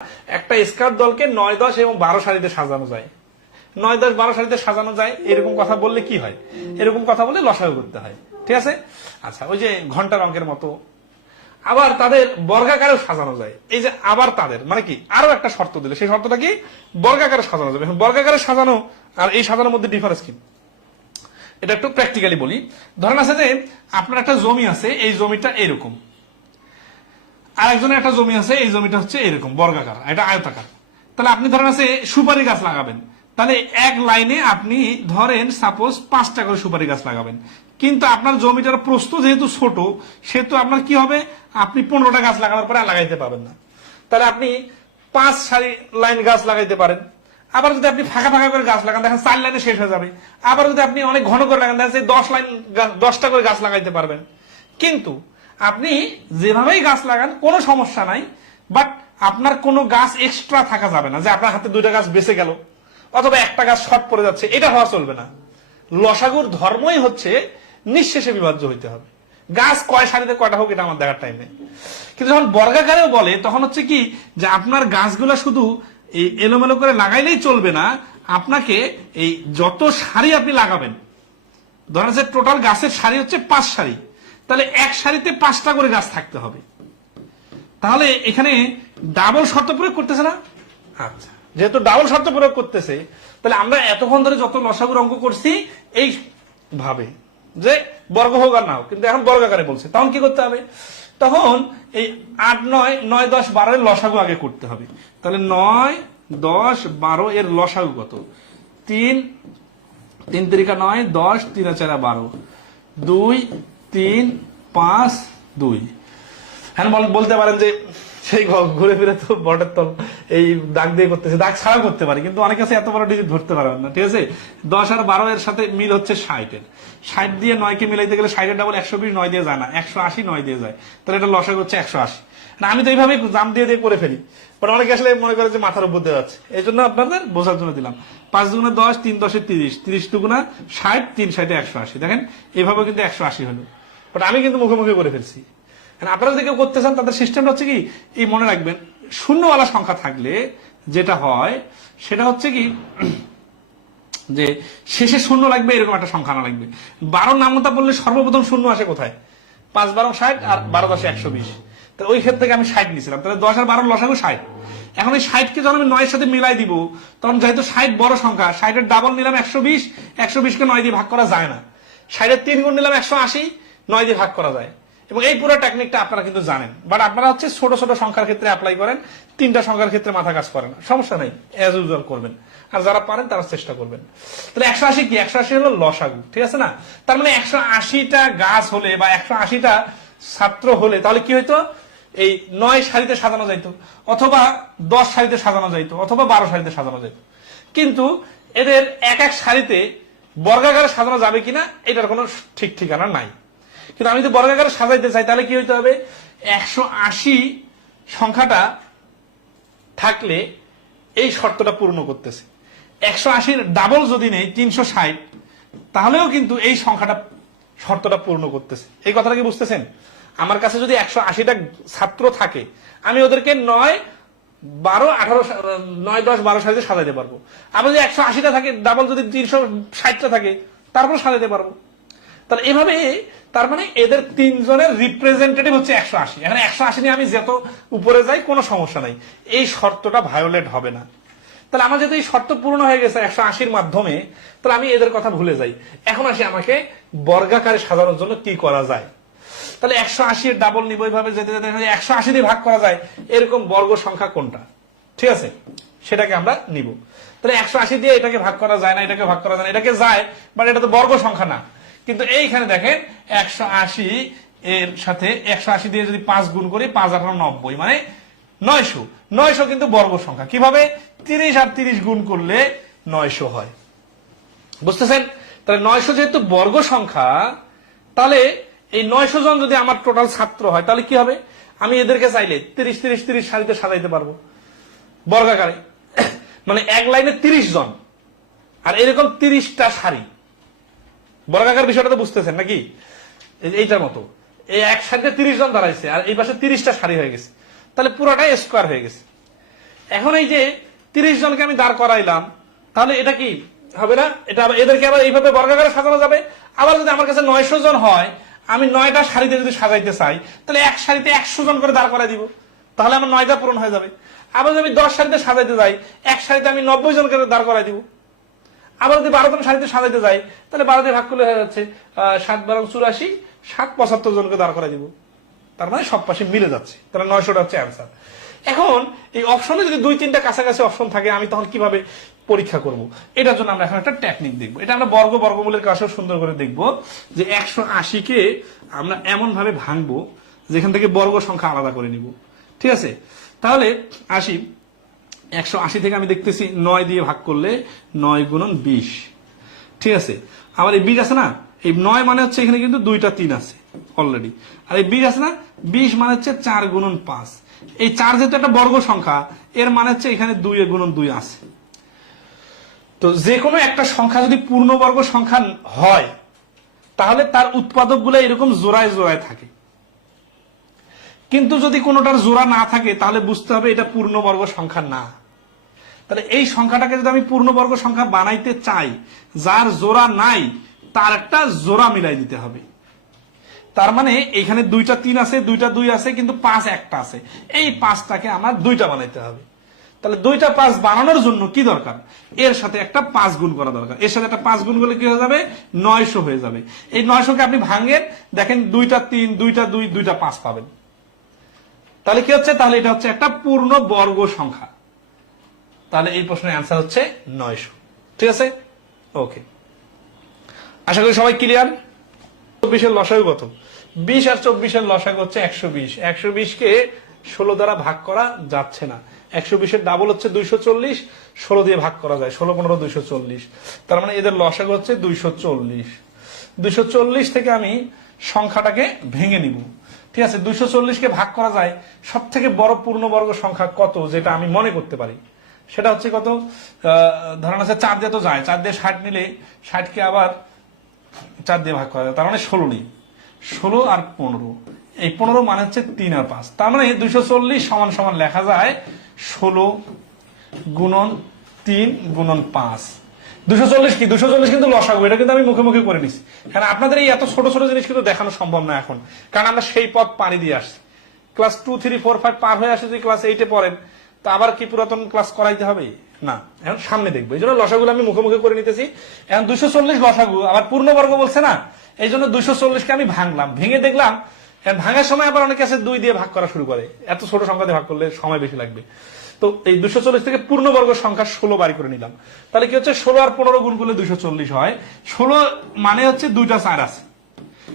একটা স্কার দলকে 9, 10 এবং 12 সারিতে সাজানো যায়। 9, 10, 12 সারিতে সাজানো যায় এরকম কথা বললে কি হয়? এরকম কথা বলে লসাগু করতে হয়। ঠিক আছে? আচ্ছা, ওই যে ঘন্টার অঙ্কের মতো। আবার তাদের বর্গাকারেও সাজানো যায়। এই যে আবার তাদের মানে কি আরো একটা শর্ত দিলে, সেই শর্তটা কি বর্গাকারে সাজানো যাবে। এখন বর্গাকারে সাজানো আর এই সাজানোর মধ্যে ডিফারেন্স কি, এটা একটু প্র্যাকটিক্যালি বলি। ধরেন আছে যে আপনার একটা জমি আছে, এই জমিটা এরকম, আর একজনের একটা জমি আছে, এই জমিটা হচ্ছে এরকম বর্গাকার, এটা আয়তাকার। তাহলে আপনি ধরেন আছে সুপারি গাছ লাগাবেন, তাহলে এক লাইনে আপনি ধরেন সাপোজ 5টা করে সুপারি গাছ লাগাবেন। কিন্তু আপনার জমিটার প্রস্থ যেহেতু ছোট, সেহেতু আপনার কি হবে, আপনি 15টা গাছ লাগানোর পরে আর লাগাইতে পারবেন না। তাহলে আপনি 5 সারি লাইন গাছ লাগাইতে পারেন। আবার যদি আপনি ফাঁকা ফাঁকা করে গাছ লাগান, দেখেন 4 লাইনে শেষ হয়ে যাবে। আবার যদি আপনি অনেক ঘন করে লাগান, দেখেন 10টা করে গাছ লাগাইতে পারবেন। কিন্তু আপনি যেভাবেই গাছ লাগান কোনো সমস্যা নাই, বাট আপনার কোনো গাছ এক্সট্রা থাকা যাবে না, যে আপনার হাতে 2টা গাছ বেঁচে গেল অথবা একটা গাছ শর্ট পড়ে যাচ্ছে, এটা হওয়া চলবে না। লসাগুর ধর্মই হচ্ছে নিঃশেষে বিভাজ্য হইতে হবে। গাছ কয় সারিতে কয়টা হোক এটা আমার দেখার টাইম নেই। কিন্তু যখন বর্গাকারেও বলে তখন হচ্ছে কি, যে আপনার গাছগুলা শুধু এই এলোমেলো করে লাগাইলেই চলবে না, আপনাকে এই যত সারি আপনি লাগাবেন, ধরেন যে টোটাল গাছের সারি হচ্ছে 5 সারি, তাহলে এক সারিতে 5টা করে গাছ থাকতে হবে। তাহলে এখানে ডাবল শর্ত প্রয়োগ করতেছে না? আচ্ছা, যেহেতু ডাবল শর্ত প্রয়োগ করতেছে, তাহলে আমরা এতক্ষণ ধরে যত লসাগুর অঙ্ক করছি এই ভাবে যে বর্গ হোক আর না হোক, কিন্তু এখন বর্গাকারে বলছে, তখন কি করতে হবে? তখন এই 8, 9, 9, 10, 12 এর লসাগু আগে করতে হবে। তাহলে 9, 10, 12 এর লসাগু কত? 3, 3 তিরিকা 9, 10, 3 4 12, 2, 3, 5, 2। হ্যাঁ, বলতে পারেন যে সেই ঘুরে ফিরে তো বটের তল এই দাগ দিয়ে করতেছে, দাগ ছাড়া করতে পারে, কিন্তু অনেক কাছে এত বড় ডিজিট ধরতে পারবেন না। ঠিক আছে? 10 আর 12 এর সাথে মিল হচ্ছে 60 এর। 60 দিয়ে 9 কে মিলাইতে গেলে 60 এর ডাবল 120, 9 দিয়ে যায় না, 180, 9 দিয়ে যায়। তাহলে এটা লসাগু হচ্ছে 180। না, আমি তো এইভাবে জাম দিয়ে দিয়ে করে ফেলি, বাট অনেকে আসলে মনে করে যে মাথার উপর দিয়ে যাচ্ছে, এই জন্য আপনাদের বোঝার জন্য দিলাম। 5 দুগুণে 10, 3 10 30, 30 দুগুণা 60, 3 60 180। দেখেন এইভাবে কিন্তু 180 হলো, বাট আমি কিন্তু মুখে মুখে করে ফেলছি। আপনারা যদি কেউ করতে চান, তাদের সিস্টেমটা হচ্ছে কি, এই মনে রাখবেন, শূন্যওয়ালা সংখ্যা থাকলে যেটা হয় সেটা হচ্ছে কি, যে শেষে শূন্য লাগবে এরকম একটা সংখ্যা না লাগবে। 12 নামতা বললে সর্বপ্রথম শূন্য আসে কোথায়? 5 12 60 আর 12 10 120। তো ওই ক্ষেত্রে থেকে আমি 60 নিয়েছিলাম। তাহলে 10 আর 12 লসাগু 60। এখন এই 60 কে যখন আমি 9 এর সাথে মিলাই দিব, তখন যেহেতু 60 বড় সংখ্যা, 60 এর ডাবল নিলাম 120, 120 কে 9 দিয়ে ভাগ করা যায় না। 60 এর 3 গুণ নিলাম 180, 9 দিয়ে ভাগ করা যায়। এবং এই পুরো টেকনিকটা আপনারা কিন্তু জানেন, বাট আপনারা হচ্ছে ছোট ছোট সংখ্যার ক্ষেত্রে অ্যাপ্লাই করেন, 3টা সংখ্যার ক্ষেত্রে মাথা কাজ করেন। সমস্যা নেই, অ্যাজ ইউজুয়াল করবেন, আর যারা পারেন তারা চেষ্টা করবেন। তাহলে 180 কি? 180 হলো লসাগু। ঠিক আছে না? তার মানে 180টা গাছ হলে বা 180টা ছাত্র হলে তাহলে কি হইতো, এই 9 সারিতে সাজানো যাইতো, অথবা 10 সারিতে সাজানো যাইতো, অথবা 12 সারিতে সাজানো যাইতো। কিন্তু এদের এক এক সারিতে বর্গাকারে সাজানো যাবে কিনা এটার কোনো ঠিক ঠিকানা নাই। কিন্তু আমি যদি বর্গাকারে সাজাইতে চাই, তাহলে কি হইতে হবে, 180 সংখ্যাটা থাকলে এই শর্তটা পূর্ণ করতেছে। 180-র ডাবল যদি নেই 360, তাহলেও কিন্তু এই সংখ্যাটা শর্তটা পূর্ণ করতেছে। এই কথাটা কি বুঝতেছেন? আমার কাছে যদি 180টা ছাত্র থাকে, আমি ওদেরকে 9, 12, 18, 9, 10, 12 সারিতে সাজাইতে পারবো। আবার যদি 180টা থাকে, ডাবল যদি 360টা থাকে, তারপর সাজাইতে পারবো। তাহলে এভাবে, তার মানে এদের 3 জনের রিপ্রেজেন্টেটিভ হচ্ছে 180। এখন 180 নিয়ে আমি যত উপরে যাই কোনো সমস্যা নাই, এই শর্তটা ভায়োলেট হবে না। তাহলে আমার যেহেতু এই শর্ত পূর্ণ হয়ে গেছে 180-র মাধ্যমে, তাহলে আমি এদের কথা ভুলে যাই। এখন আসি আমাকে বর্গাকারে সাজানোর জন্য কি করা যায়। তাহলে 180-এর ডাবল নিব, এইভাবে যেতে যেতে 180 দিয়ে ভাগ করা যায় এরকম বর্গ সংখ্যা কোনটা? ঠিক আছে, সেটাকে আমরা নিব। তাহলে 180 দিয়ে এটাকে ভাগ করা যায় না, এটাকে ভাগ করা যায় না, এটাকে যায়, বাট এটা তো বর্গ সংখ্যা না। কিন্তু এইখানে দেখেন 180 এর সাথে 180 দিয়ে যদি 5 গুণ করি, 5 18 90, মানে 900। 900 কিন্তু বর্গ সংখ্যা। কিভাবে? 30 আর 30 গুণ করলে 900 হয়। বুঝতেছেন? তাহলে 900 যেহেতু বর্গ সংখ্যা, তাহলে এই 900 জন যদি আমার টোটাল ছাত্র হয়, তাহলে কি হবে, আমি এদেরকে চাইলে 30 30 30 সারিতে সাজাইতে পারবো বর্গাকারে। মানে এক লাইনে 30 জন, আর এরকম 30টা সারি। বর্গাকার বিষয়টা তো বুঝতেছেন নাকি? এইটার মতো এই এক সারিতে 30 জন দাঁড়াইছে, আর এই পাশে 30টা সারি হয়ে গেছে, তাহলে পুরোটাই স্কোয়ার হয়ে গেছে। এখন এই যে 30 জনকে আমি দাঁড় করাইলাম, তাহলে এটা কি হবে না? এটা এদেরকে আবার এইভাবে বর্গাকারে সাজানো যাবে। আবার যদি আমার কাছে 900 জন হয়, আমি 9টা সারিতে যদি সাজাইতে চাই, তাহলে এক সারিতে 100 জন করে দাঁড় করাই দিব, তাহলে আমার 9টা পূরণ হয়ে যাবে। আবার যদি আমি 10 সারিতে সাজাইতে যাই, এক সারিতে আমি 90 জন করে দাঁড় করাই দিব। আবার যদি 12 জন সারিতে সাজাইতে যাই, তাহলে 12 দিয়ে ভাগ করলে হয়ে যাচ্ছে 7 12 84, 7 75 জনকে দাঁড় করাই দিব। তার মানে সব পাশে মিলে যাচ্ছে, তাহলে 900টা হচ্ছে অ্যান্সার। এখন এই অপশনে যদি 2-3টা কাছাকাছি অপশন থাকে, আমি তখন কিভাবে পরীক্ষা করব? এটার জন্য আমরা এখন একটা টেকনিক দেখবো। এটা আমরা বর্গমূলের কাছেও সুন্দর করে দেখবো যে 180কে আমরা এমন ভাবে ভাঙবো যেখান থেকে বর্গ সংখ্যা আলাদা করে নিব। ঠিক আছে, তাহলে আসি। 180 থেকে আমি দেখতেছি 9 দিয়ে ভাগ করলে 9 গুণন 20। ঠিক আছে, আবার এই 20 আছে না, এই 9 মানে হচ্ছে এখানে কিন্তু 2টা 3 আছে অলরেডি, আর এই 20 আছে না, 20 মানে হচ্ছে 4 গুণন 5। এই 4 যেহেতু একটা বর্গ সংখ্যা, এর মানে হচ্ছে এখানে 2 গুণন 2 আছে। তো যে কোনো একটা সংখ্যা যদি পূর্ণবর্গ সংখ্যা হয়, তাহলে তার উৎপাদক গুলো এরকম জোড়ায় জোড়ায় থাকে। কিন্তু যদি কোনোটার জোড়া না থাকে, তাহলে বুঝতে হবে এটা পূর্ণবর্গ সংখ্যা না। তাহলে এই সংখ্যাটাকে যদি আমি পূর্ণবর্গ সংখ্যা বানাইতে চাই, যার জোড়া নাই তার একটা জোড়া মিলাই দিতে হবে। তার মানে এখানে 2টা 3 আছে, 2টা 2 আছে, কিন্তু 5 একটা আছে। এই 5টাকে আমার 2টা বানাইতে হবে। তাহলে 2টা 5 বানানোর জন্য কি দরকার? এর সাথে একটা 5 গুণ করা দরকার। এর সাথে একটা 5 গুণ করলে কি হয়ে যাবে? 900 হয়ে যাবে। এই 900কে আপনি ভাঙেন, দেখেন 2টা 3, 2টা 2, 2টা 5 পাবেন। তাহলে কি হচ্ছে? তাহলে এটা হচ্ছে একটা পূর্ণ বর্গ সংখ্যা। তাহলে এই প্রশ্নের অ্যান্সার হচ্ছে 900। ঠিক আছে, ওকে, আশা করি সবাই ক্লিয়ার। 24 এর লসাগু কত? 20 আর 24 এর লসাগু হচ্ছে 120। 120 কে 16 দ্বারা ভাগ করা যাচ্ছে না। 120 এর ডাবল হচ্ছে 240, 16 দিয়ে ভাগ করা যায়, 16 15 240। তার মানে এদের লসাগু হচ্ছে 240। 240 থেকে আমি সংখ্যাটাকে ভেঙে নিব। ঠিক আছে, 240 কে ভাগ করা যায়। সব থেকে বড় পূর্ণবর্গ সংখ্যা কত যেটা আমি মনে করতে পারি, সেটা হচ্ছে কত? ধরেন আছে 4 দিয়ে তো যায়, 4 দিয়ে 60 নিলে 60 কে আবার 4 দিয়ে ভাগ করা যায়, তার মানে 16 নেই। 16 আর 15, এই 15 মানে হচ্ছে 3 আর 5। তার মানে 240 সমান সমান লেখা যায় 16 গুণন 3 গুণন 5। 240 কি? 240 কিন্তু লসাগু, এটা কিন্তু আমি মুখে মুখে করে নিছি। কারণ আপনাদের এই এত ছোট ছোট জিনিস কিন্তু দেখানো সম্ভব না এখন, কারণ আমরা সেই পথ পাড়ি দিয়ে আসছি। ক্লাস 2 3 4 5 পার হয়ে আসে, যদি ক্লাস 8-এ পড়েন, তা আবার কি পুরাতন ক্লাস করাইতে হবে না? এখন সামনে দেখবো, এই জন্য লসাগুলো আমি মুখে মুখে করে নিতেছি। এখন 240 লসাগু, আবার পূর্ণবর্গ বলছে না, এই জন্য 240কে আমি ভাঙলাম, ভেঙে দেখলাম। ভাঙার সময় আবার অনেকে আছে 2 দিয়ে ভাগ করা শুরু করে, এত ছোট সংখ্যা দিয়ে ভাগ করলে সময় বেশি লাগবে। তো এই 240 থেকে পূর্ণবর্গ সংখ্যা 16 বাড়ি করে নিলাম। তাহলে কি হচ্ছে? 16 আর 15 গুণ করলে 240 হয়। 16 মানে হচ্ছে 2টা 4 আছে,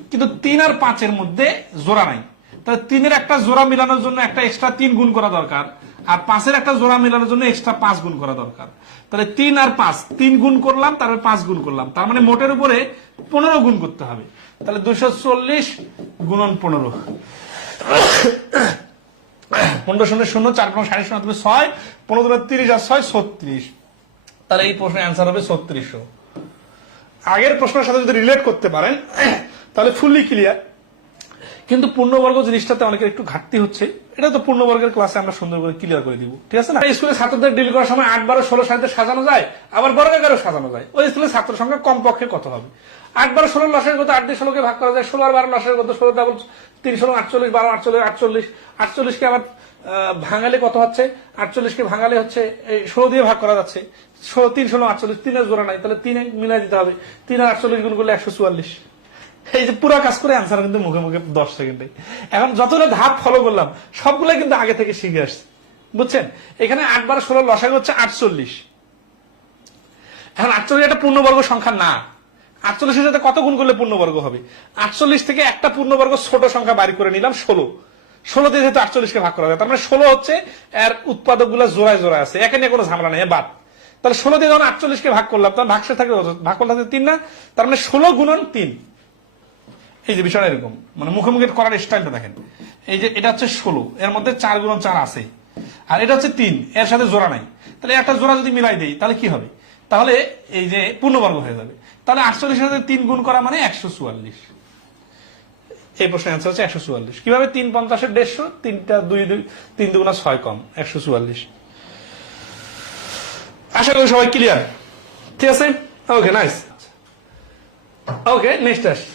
কিন্তু 3 আর 5 এর মধ্যে জোড়া নাই। তাহলে 3 এর একটা জোড়া মিলানোর জন্য একটা এক্সট্রা 3 গুণ করা দরকার, আর 5 এর একটা জোড়া মিলানোর জন্য এক্সট্রা 5 গুণ করা দরকার। তাহলে 3 আর 5, 3 গুণ করলাম, তারপরে 5 গুণ করলাম, তার মানে মোটের উপরে 15 গুণ করতে হবে। তাহলে 240 গুণন 15, 15 0 0, 4 5 0 6, 15 30 আর 6 36। তাহলে এই প্রশ্নের অ্যান্সার হবে 3600। আগের প্রশ্নের সাথে যদি রিলেট করতে পারেন তাহলে ফুললি ক্লিয়ার। কিন্তু পূর্ণবর্গ জিনিসটাতে অনেকের একটু ঘাটতি হচ্ছে, এটা তো পূর্ণবর্গের ক্লাসে আমরা সুন্দর করে ক্লিয়ার করে দিব। ঠিক আছে না? স্কুলে ছাত্রদের ডিল করার সময় 8 12 16 সারিতে সাজানো যায়, আবার বর্গাকারেও সাজানো যায়। ওই স্কুলে ছাত্র সংখ্যা কমপক্ষে কত হবে? 8 12 16 লসাগু কত? 8 দিয়ে 16 কে ভাগ করা যায়। 16 আর 12 লসাগু কত? 16 ডাবল 3 16 48, 12 48 48। 48 কে আবার ভাঙালে কত হচ্ছে? 48 কে ভাঙালে হচ্ছে 16 দিয়ে ভাগ করা যাচ্ছে। 16 3 16 48, 3 এর জোড়া নাই, তাহলে 3 মিলাই দিতে হবে। 3 আর 48 গুণ করলে 144। এই যে পুরো কাজ করে আনসার কিন্তু মুখে মুখে 10 সেকেন্ডে। এখন যতটা ধাপ ফলো করলাম সবগুলো কিন্তু আগে থেকে শিখে আসছে, বুঝছেন? এখানে 8 12 16 লসাগু হচ্ছে 48। এখন 48 একটা পূর্ণবর্গ সংখ্যা না। 48 এর সাথে কত গুণ করলে পূর্ণবর্গ হবে? 48 থেকে একটা পূর্ণবর্গ ছোট সংখ্যা বাড়ি করে নিলাম, 16। 16 দিয়ে যেহেতু 48 কে ভাগ করা যায়, তার মানে 16 হচ্ছে এর উৎপাদক গুলা জোড়ায় জোড়ায় আছে, একে নিয়ে কোনো ঝামেলা নেই, বাদ। তাহলে 16 দিয়ে যখন 48 কে ভাগ করলাম, তখন ভাগশেষ থাকে, ভাগ করলে 3 না, তার মানে 16 গুণন 3। এই যে বিষয়টা এরকম, মানে মুখোমুখি করার স্টাইলটা দেখেন। এই যে এটা হচ্ছে 16, এর মধ্যে 4 গুণন 4 আছে, আর এটা হচ্ছে 3, এর সাথে জোড়া নাই। তাহলে একটা জোড়া যদি মিলাই দেই তাহলে কি হবে? তাহলে এই যে পূর্ণবর্গ হয়ে যাবে। তাহলে 48 এর সাথে 3 গুণ করা মানে 144। এই প্রশ্নের অ্যান্সার হচ্ছে 144। কিভাবে? 3 50 150, 3টা 2 3 2 6 কম 144। আশা করি সবাই ক্লিয়ার, ঠিক আছে? ওকে, নাইস। ওকে, নেক্সট আসি।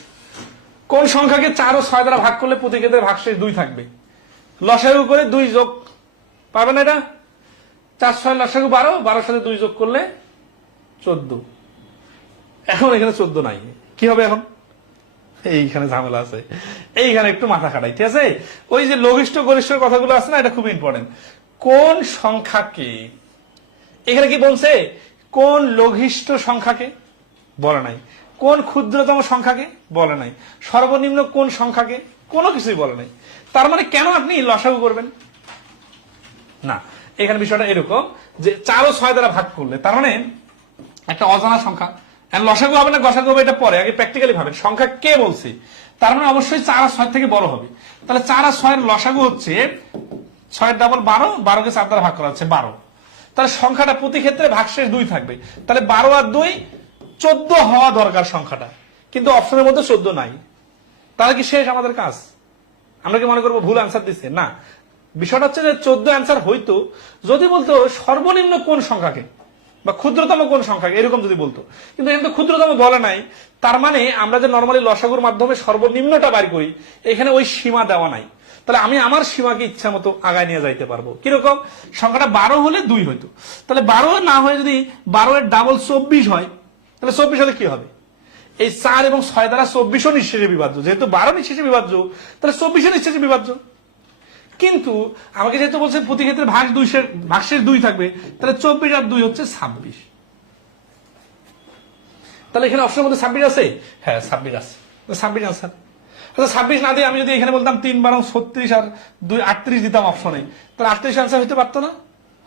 কোন সংখ্যাকে 4 ও 6 দ্বারা ভাগ করলে প্রতি ক্ষেত্রে ভাগশেষ 2 থাকবে? লসাগু করে 2 যোগ, পারবে না এটা? 4 6 লসাগু 12, 12 সাথে 2 যোগ করলে 14। এখন এখানে 14 নাই, কি হবে এখন? এইখানে ঝামেলা আছে, এইখানে একটু মাথা খাটাই, ঠিক আছে? ওই যে লঘিষ্ঠ গরিষ্ঠ কথাগুলো আছে না, এটা খুব ইম্পর্টেন্ট। কোন সংখ্যাকে, এখানে কি বলছে? কোন লঘিষ্ঠ সংখ্যাকে বলে নাই, কোন ক্ষুদ্রতম সংখ্যাকে বলে নাই, সর্বনিম্ন কোন সংখ্যাকে, কোনো কিছুই বলে নাই। তার মানে কেন আপনি লসাগু করবেন না? এখানে বিষয়টা এরকম যে 4 ও 6 দ্বারা ভাগ করলে, তার মানে একটা অজানা সংখ্যা, লসাগু হবে না গসাগু হবে এটা পরে, আগে প্র্যাকটিক্যালি ভাবেন সংখ্যা কে বলছে। তার মানে অবশ্যই 4 আর 6 থেকে বড় হবে। তাহলে 4 আর 6 এর লসাগু হচ্ছে 6 ডাবল 12, 12 কে 4 দ্বারা ভাগ করা হচ্ছে 12। তাহলে সংখ্যাটা প্রতি ক্ষেত্রে ভাগশেষ 2 থাকবে। তাহলে 12 আর 2 14 হওয়া দরকার সংখ্যাটা, কিন্তু অপশনের মধ্যে 14 নাই। তাহলে কি শেষ আমাদের কাজ? আমরা কি মনে করবো ভুল অ্যান্সার দিচ্ছে? না, বিষয়টা হচ্ছে যে 14 অ্যান্সার হইতো যদি বলতো সর্বনিম্ন কোন সংখ্যাকে বা ক্ষুদ্রতম কোন সংখ্যাকে, এরকম যদি বলতো। কিন্তু এখানে তো ক্ষুদ্রতম বলে নাই। তার মানে আমরা যে নর্মালি লসাগুর মাধ্যমে সর্বনিম্নটা বাইর করি, এখানে ওই সীমা দেওয়া নাই। তাহলে আমি আমার সীমাকে ইচ্ছা মতো আগায় নিয়ে যাইতে পারবো। কিরকম? সংখ্যাটা 12 হলে 2 হইতো, তাহলে 12 না হয়ে যদি 12 এর ডাবল 24 হয়, তাহলে 24 হলে কি হবে? এই 4 এবং 6 দ্বারা 24 নিঃশেষে বিভাজ্য, যেহেতু 12 নিঃশেষে বিভাজ্য, তাহলে 24 নিঃশেষে বিভাজ্য। কিন্তু আমাকে যেহেতু বলছে প্রতি ক্ষেত্রে ভাগশেষ 2 থাকবে, তাহলে 24 আর 2 হচ্ছে 26। তাহলে এখানে অপশনের মধ্যে 26 আছে? হ্যাঁ, 26 আছে। 26 আনসার। আচ্ছা, 26 না দিয়ে আমি যদি এখানে বলতাম 3 12 36 আর 2 38 দিতাম অপশনে, তাহলে 38 আনসার হইতে পারতো না?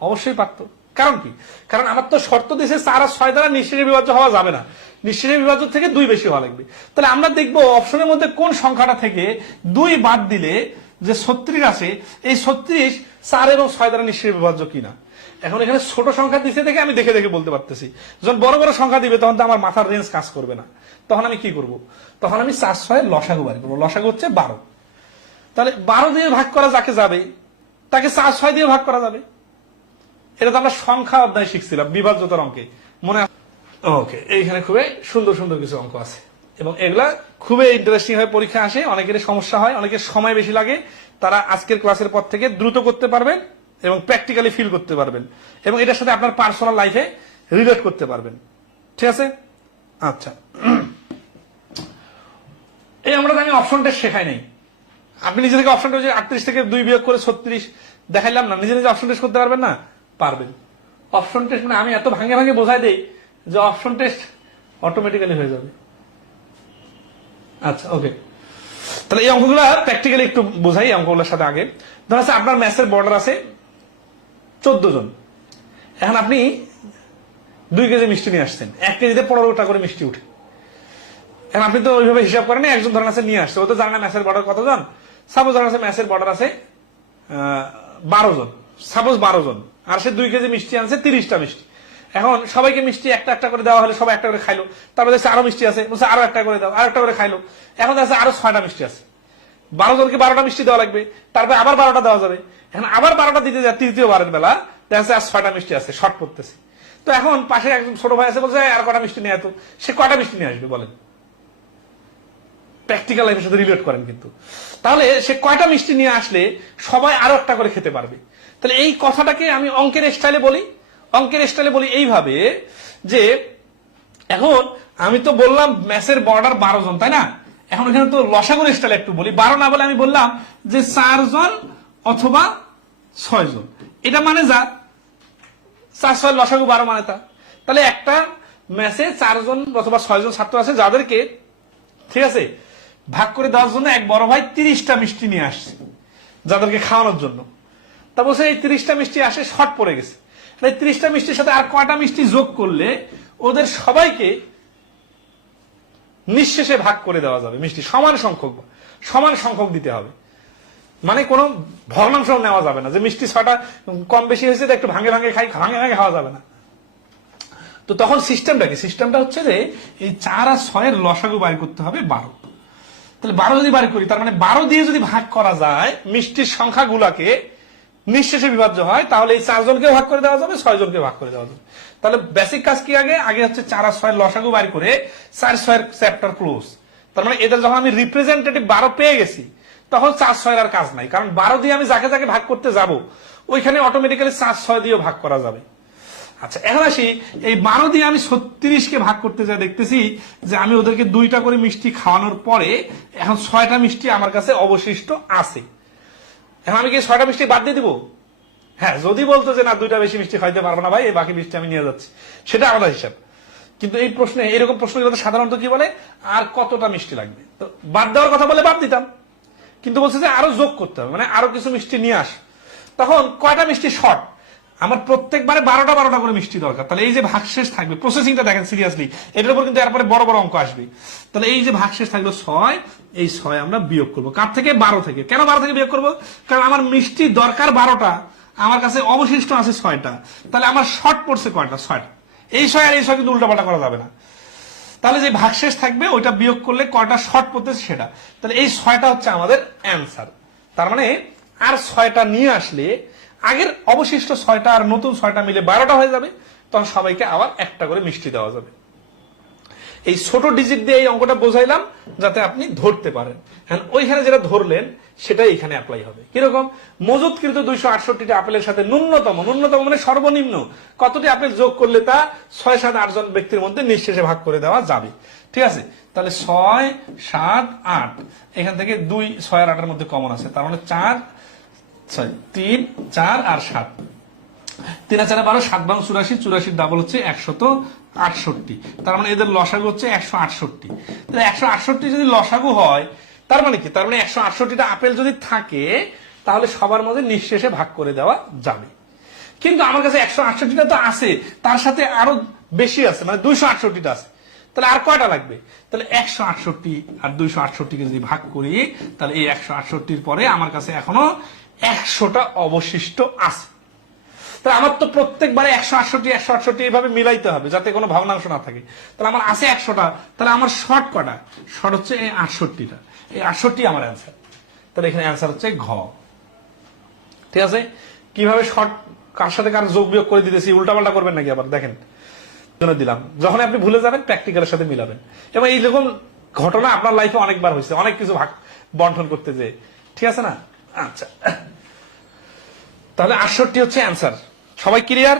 অবশ্যই পারতো। কারণ কি? কারণ আমার তো শর্ত দিয়েছে 4 আর 6 দ্বারা নিঃশেষে বিভাজ্য হওয়া যাবে না, নিঃশেষে বিভাজ্য থেকে 2 বেশি হওয়া লাগবে। তাহলে আমরা দেখবো অপশনের মধ্যে কোন সংখ্যাটা থেকে 2 বাদ দিলে যে 36 আছে, এই 36 4 এবং 6 দ্বারা নিঃশেষে বিভাজ্য কিনা। এখন এখানে ছোট সংখ্যা দিচ্ছে দেখে আমি দেখে দেখে বলতে পারতেছি। যখন বড় বড় সংখ্যা দিবে তখন তো আমার মাথার রেঞ্জ কাজ করবে না। তখন আমি কি করব? তখন আমি 4 6 লসাগু বাড়ি করবো। লসাগু হচ্ছে 12। তাহলে 12 দিয়ে ভাগ করা যাকে যাবে, তাকে 4 6 দিয়ে ভাগ করা যাবে। এটা তো আমরা সংখ্যা অধ্যায় শিখছিলাম, বিভাজ্যতার অঙ্কে, মনে আছে? ওকে, এইখানে খুবই সুন্দর সুন্দর কিছু অঙ্ক আছে এবং এগুলা খুবই ইন্টারেস্টিং ভাবে পরীক্ষা আসে। অনেকের সমস্যা হয়, অনেকের সময় বেশি লাগে। তারা আজকের ক্লাসের পর থেকে দ্রুত করতে পারবেন এবং প্র্যাকটিক্যালি ফিল করতে পারবেন এবং এটার সাথে আপনার পার্সোনাল লাইফে রিলেট করতে পারবেন। ঠিক আছে? আচ্ছা, এই আমরা আমি অপশন টেস্ট শেখাই নাই। আপনি নিজে থেকে অপশন টেস্ট 38 থেকে 2 বিয়োগ করে 36 দেখাইলাম না, নিজে নিজে অপশন টেস্ট করতে পারবেন না? পারবেন। অপশন টেস্ট মানে আমি এত ভাঙে ভাঙে বোঝাই দেই যে অপশন টেস্ট অটোমেটিক্যালি হয়ে যাবে। আচ্ছা, ওকে, তাহলে এই অঙ্কগুলো প্র্যাকটিক্যালি একটু বোঝাই। অঙ্কগুলোর সাথে আগে ধর আছে আপনার ম্যাথের বর্ডার আছে 14 জন। এখন আপনি 2 কেজি মিষ্টি নিয়ে আসছেন, 1 কেজিতে 15টা করে মিষ্টি উঠে। এখন আপনি তো ওইভাবে হিসাব করেন, একজন ধরেন আছে নিয়ে আসছে, ও তো জানে না ম্যাথের বর্ডার কতজন। সাপোজ ধরেন আছে ম্যাথের বর্ডার আছে 12 জন, সাপোজ 12 জন, আর সে 2 কেজি মিষ্টি আনছে, 30টা মিষ্টি। এখন সবাইকে মিষ্টি একটা একটা করে দেওয়া হলে সবাই একটা করে খাইলো। তারপরে দেখছে আরো মিষ্টি আছে, বলছে আরো একটা করে দাও, আর একটা করে খাইলো। এখন দেখছে আরো 6টা মিষ্টি আছে, 12 জনকে 12টা মিষ্টি দেওয়া লাগবে, তারপরে আবার 12টা দেওয়া যাবে। এখন আবার 12টা দিতে যায়, তৃতীয়বারের বেলা দেখা যাচ্ছে আর 6টা মিষ্টি আছে, শর্ট পড়তেছে। তো এখন পাশে একজন ছোট ভাই আছে, বলছে আর কটা মিষ্টি নিয়ে এত, সে কটা মিষ্টি নিয়ে আসবে বলেন? প্র্যাকটিক্যাল লাইফের সাথে রিলেট করেন কিন্তু। তাহলে সে কয়টা মিষ্টি নিয়ে আসলে সবাই আরো একটা করে খেতে পারবে? তাহলে এই কথাটাকে আমি অঙ্কের স্টাইলে বলি। অঙ্কের স্টাইলে বলি এইভাবে যে, এখন আমি তো বললাম ম্যাচের বর্ডার 12 জন, তাই না? এখন এখানে তো লসাগুর স্টাইলে একটু বলি। 12 না বলে আমি বললাম যে 4 জন অথবা 6 জন। এটা মানে যা 4 6 লসাগু 12 মানে তা। তাহলে একটা ম্যাচে 4 জন অথবা 6 জন ছাত্র আছে যাদেরকে, ঠিক আছে, ভাগ করে দেওয়ার জন্য এক বড় ভাই 30টা মিষ্টি নিয়ে আসছে যাদেরকে খাওয়ানোর জন্য। তা বলছে এই 30টা মিষ্টি আসে শর্ট পড়ে গেছে। এই 30টা মিষ্টির সাথে আর কয়টা মিষ্টি যোগ করলে ওদের সবাইকে নিঃশেষে ভাগ করে দেওয়া যাবে? মিষ্টি সমান সংখ্যক দিতে হবে, মানে কোনো ভগ্নাংশ নেওয়া যাবে না যে মিষ্টি 6টা কম বেশি হয়েছে একটু ভাঙে ভাঙে ভাঙে ভাঙে খাওয়া যাবে না। তো তখন সিস্টেমটা কি? সিস্টেমটা হচ্ছে যে এই 4 আর 6 এর লসাগু বাইর করতে হবে 12। তাহলে 12 যদি বাইর করি, তার মানে 12 দিয়ে যদি ভাগ করা যায় মিষ্টির সংখ্যাগুলাকে, নিঃশেষে বিভাজ্য হয়, তাহলে এই 4 জনকে ভাগ করে দেওয়া যাবে, 6 জনকে ভাগ করে দেওয়া যাবে। তাহলে বেসিক কাজ কি, আগে হচ্ছে 4 আর 6 লসাগু বাইর করে 4 6 চ্যাপ্টার ক্লোজ। তার মানে এদের যখন আমি রিপ্রেজেন্টেটিভ 12 পেয়ে গেছি, তখন 4 6 আর কাজ নাই, কারণ 12 দিয়ে আমি যাকে যাকে ভাগ করতে যাব ওইখানে অটোমেটিক্যালি 4 6 দিয়ে ভাগ করা যাবে। আচ্ছা, এখন আসি, এই 12 দিয়ে আমি 36 কে ভাগ করতে যা দেখতেছি যে আমি ওদেরকে 2টা করে মিষ্টি খাওয়ানোর পরে এখন 6টা মিষ্টি আমার কাছে অবশিষ্ট আছে। এখন আমি কি 6টা মিষ্টি বাদ দিয়ে দিব? হ্যাঁ, যদি বলতো যে না 2টা বেশি মিষ্টি খাইতে পারবো না ভাই, এই বাকি মিষ্টি আমি নিয়ে যাচ্ছি, সেটা আলাদা হিসাব। কিন্তু এই প্রশ্নে, এরকম প্রশ্নগুলোতে সাধারণত কি বলে, আর কতটা মিষ্টি লাগবে, তো বাদ দেওয়ার কথা বলে বাদ দিতাম। কিন্তু বলছে যে আরো যোগ করতে হবে, মানে আরো কিছু মিষ্টি নিয়ে আস। তখন কয়টা মিষ্টি শর্ট? আমার প্রত্যেকবারে 12টা করে মিষ্টি দরকার। তাহলে এই যে ভাগশেষ থাকবে, প্রসেসিংটা দেখেন সিরিয়াসলি, এটার উপর কিন্তু এরপরে বড় বড় অঙ্ক আসবে। তাহলে এই যে ভাগশেষ থাকলো 6, এই 6 আমরা বিয়োগ করবো কার থেকে? 12 থেকে। কেন 12 থেকে বিয়োগ করবো? কারণ আমার মিষ্টি দরকার 12টা, আমার কাছে অবশিষ্ট আছে 6টা, তাহলে আমার শর্ট পড়ছে কয়টা? 6টা। এই 6 আর এই 6 কিন্তু উল্টাপাল্টা করা যাবে না। তাহলে যে ভাগশেষ থাকবে ওইটা বিয়োগ করলে কয়টা শর্ট পড়তেছে সেটা, তাহলে এই 6টা হচ্ছে আমাদের অ্যান্সার। তার মানে আর 6টা নিয়ে আসলে আগের অবশিষ্ট 6টা আর নতুন 6টা মিলে 12টা হয়ে যাবে, তখন সবাইকে আবার একটা করে মিষ্টি দেওয়া যাবে। এই ছোট ডিজিট দিয়ে এই অঙ্কটা বোঝাইলাম যাতে আপনি ধরতে পারেন। ওইখানে যেটা ধরলেন সেটাই এখানে অ্যাপ্লাই হবে। কিরকম? মজুতকৃত 268টি আপেলের সাথে ন্যূনতম মানে সর্বনিম্ন কতটি আপেল যোগ করলে তা 6 7 8 জন ব্যক্তির মধ্যে নিঃশেষে ভাগ করে দেওয়া যাবে। ঠিক আছে, তাহলে 6 7 8, এখান থেকে 2 6 আর 8 এর মধ্যে কমন আছে, তার মানে 3 4 আর 7, 3 আর 4 12, 7 বাং 84, 84 ডাবল হচ্ছে 168। তার মানে এদের লসাগু হচ্ছে 168। তাহলে 168 যদি লসাগু হয়, তার মানে কি? তার মানে 168টা আপেল যদি থাকে তাহলে সবার মধ্যে নিঃশেষে ভাগ করে দেওয়া যাবে। কিন্তু আমার কাছে 168টা তো আছে, তার সাথে আরো বেশি আছে, মানে 268টা আছে, তাহলে আর কয়টা লাগবে? তাহলে 168 আর 268কে যদি ভাগ করি, তাহলে এই 168-র পরে আমার কাছে এখনো 100টা অবশিষ্ট আছে। তাহলে আমার তো প্রত্যেকবারে 168 এইভাবে মিলাইতে হবে যাতে কোনো ভগ্নাংশ না থাকে। তাহলে আমার আছে 100টা, তাহলে আমার শর্ট কটা? শর্ট হচ্ছে এই 68টা, এই 68 আমার অ্যান্সার। তাহলে এখানে অ্যান্সার হচ্ছে ঘ। ঠিক আছে, কিভাবে শর্ট কার সাথে কার যোগ বিয়োগ করে দিতেছি, উল্টাপাল্টা করবেন নাকি আবার? দেখেন, দিলাম, যখন আপনি ভুলে যাবেন প্র্যাকটিক্যালের সাথে মিলাবেন। এবং এইরকম ঘটনা আপনার লাইফে অনেকবার হয়েছে, অনেক কিছু ভাগ বন্টন করতে যে, ঠিক আছে না? আচ্ছা, তাহলে 68 হচ্ছে অ্যান্সার। সবাই ক্লিয়ার?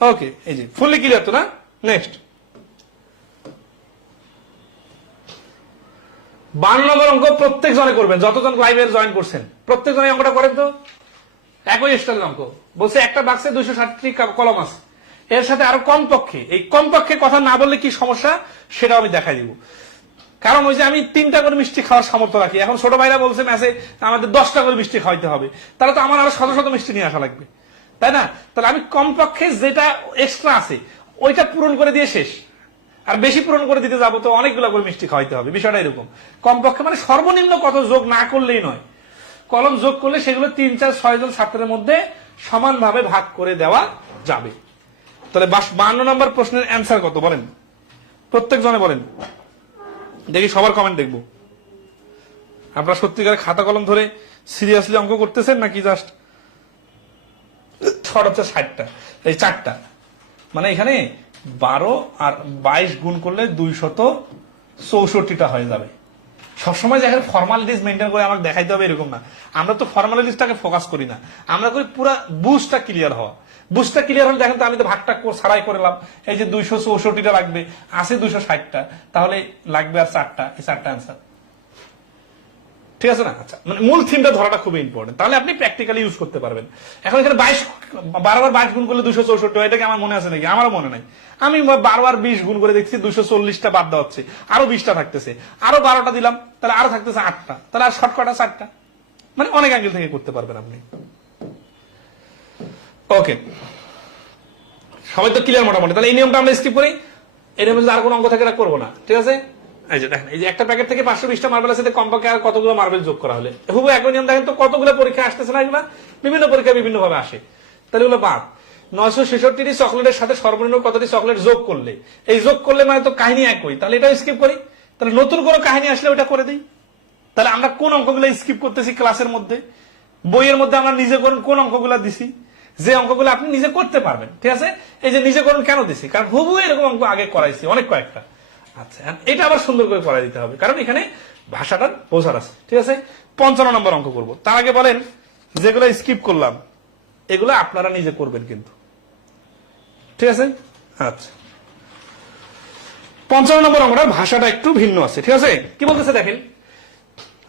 ওকে, এই যে ফুললি ক্লিয়ার তো না? নেক্সট 52 নম্বর অঙ্ক প্রত্যেক জনে করবেন, যতজন লাইভে জয়েন করছেন প্রত্যেক জনে অঙ্কটা করেন তো। একই স্টাইলের অঙ্ক বলছে, একটা বাক্সে 260টি কলম আছে, এর সাথে আরো কমপক্ষে, এই কমপক্ষে কথা না বললে কি সমস্যা সেটাও আমি দেখাই দিব। কারণ ওই যে আমি 3টা করে মিষ্টি খাওয়ার সামর্থ্য রাখি, এখন ছোট ভাইরা বলছে ম্যাচে আমাদের 10টা করে মিষ্টি খাওয়াইতে হবে, তাহলে তো আমার আরো শত শত মিষ্টি নিয়ে আসা লাগবে, তাই না? তাহলে আমি কমপক্ষে যেটা এক্সট্রা আছে ওইটা পূরণ করে দিয়ে শেষ, আর বেশি পূরণ করে দিতে যাবো তো অনেকগুলো করে মিষ্টি খাওয়াইতে হবে। বিষয়টা এরকম, কমপক্ষে মানে সর্বনিম্ন কত যোগ না করলেই নয়, কলম যোগ করলে সেগুলো 3 4 6 জন ছাত্রের মধ্যে সমানভাবে ভাগ করে দেওয়া যাবে। তাহলে 52 নম্বর প্রশ্নের অ্যান্সার কত বলেন? প্রত্যেক জনে বলেন, দেখি সবার কমেন্ট দেখবো। আপনারা সত্যিকার খাতা কলম ধরে সিরিয়াসলি অঙ্ক করতেছেন নাকি জাস্ট শর্ট হচ্ছে 60টা, এই 4টা, মানে এখানে 12 আর 22 গুণ করলে 264টা হয়ে যাবে। সবসময় যেখানে ফর্মালিটিস মেনটেন করে আমাকে দেখাইতে হবে এরকম না, আমরা তো ফর্মালিটিসটাকে ফোকাস করি না, আমরা করি পুরো বুঝটা ক্লিয়ার হওয়া। বুঝটা ক্লিয়ার হলে দেখেন তো আমি তো ভাগটা সারাই করলাম, এই যে 264টা লাগবে, আছে 260টা, তাহলে লাগবে আর 4টা, এই 4টা অ্যান্সার। ঠিক আছে না? আচ্ছা, মানে মূল থিমটা ধরাটা খুবই ইম্পর্টেন্ট, তাহলে আপনি প্র্যাকটিক্যালি ইউজ করতে পারবেন। এখন এখানে 12 22 গুণ করলে 264, এটাকে আমার মনে আছে নাকি? আমারও মনে নাই। আমি 12 20 গুণ করে দেখছি 240টা বাদ দেওয়া হচ্ছে, আরো 20টা থাকতেছে, আরো 12টা দিলাম, তাহলে আরো থাকতেছে 8টা, তাহলে আর শর্টকাটা 4টা, মানে অনেক অ্যাঙ্গেল থেকে করতে পারবেন আপনি। ওকে, সবাই তো ক্লিয়ার মোটামুটি? তাহলে এই নিয়মটা আমরা স্কিপ করি, এই নিয়মে আর কোনো অঙ্ক থাকে না, করবো না। ঠিক আছে, এই যে দেখেন, এই যে একটা প্যাকেট থেকে 520টা মার্বেল আছে, কমপক্ষে আর কতগুলো মার্বেল যোগ করা হলে, হুবহু একই নিয়ম। দেখেন তো কতগুলো পরীক্ষা আসতেছে না, এগুলা বিভিন্ন পরীক্ষা বিভিন্ন ভাবে আসে, তাহলে এগুলো বাদ। 966টি চকলেটের সাথে সর্বনিম্ন কতটি চকলেট যোগ করলে, এই যোগ করলে মানে তো কাহিনী একই, তাহলে এটা স্কিপ করি। তাহলে নতুন কোনো কাহিনী আসলে ওটা করে দিই। তাহলে আমরা কোন অঙ্কগুলো স্কিপ করতেছি ক্লাসের মধ্যে? বইয়ের মধ্যে আমরা নিজে করুন কোন অঙ্কগুলো দিছি, যে অঙ্কগুলো আপনি নিজে করতে পারবেন। ঠিক আছে, এই যে নিজে করুন কেন দিছি, কারণ হুবহু এরকম অঙ্ক আগে করাইছি অনেক কয়েকটা। আচ্ছা, এটা আবার সুন্দর করে করাই দিতে হবে, কারণ এখানে ভাষাটার বোঝার আছে। ঠিক আছে, 55 নম্বর অঙ্ক করবো। তার আগে বলেন যেগুলো স্কিপ করলাম এগুলো আপনারা নিজে করবেন কিন্তু। ঠিক আছে, আচ্ছা 55 নম্বর অঙ্কটার ভাষাটা একটু ভিন্ন আছে। ঠিক আছে, কি বলতেছে দেখেন।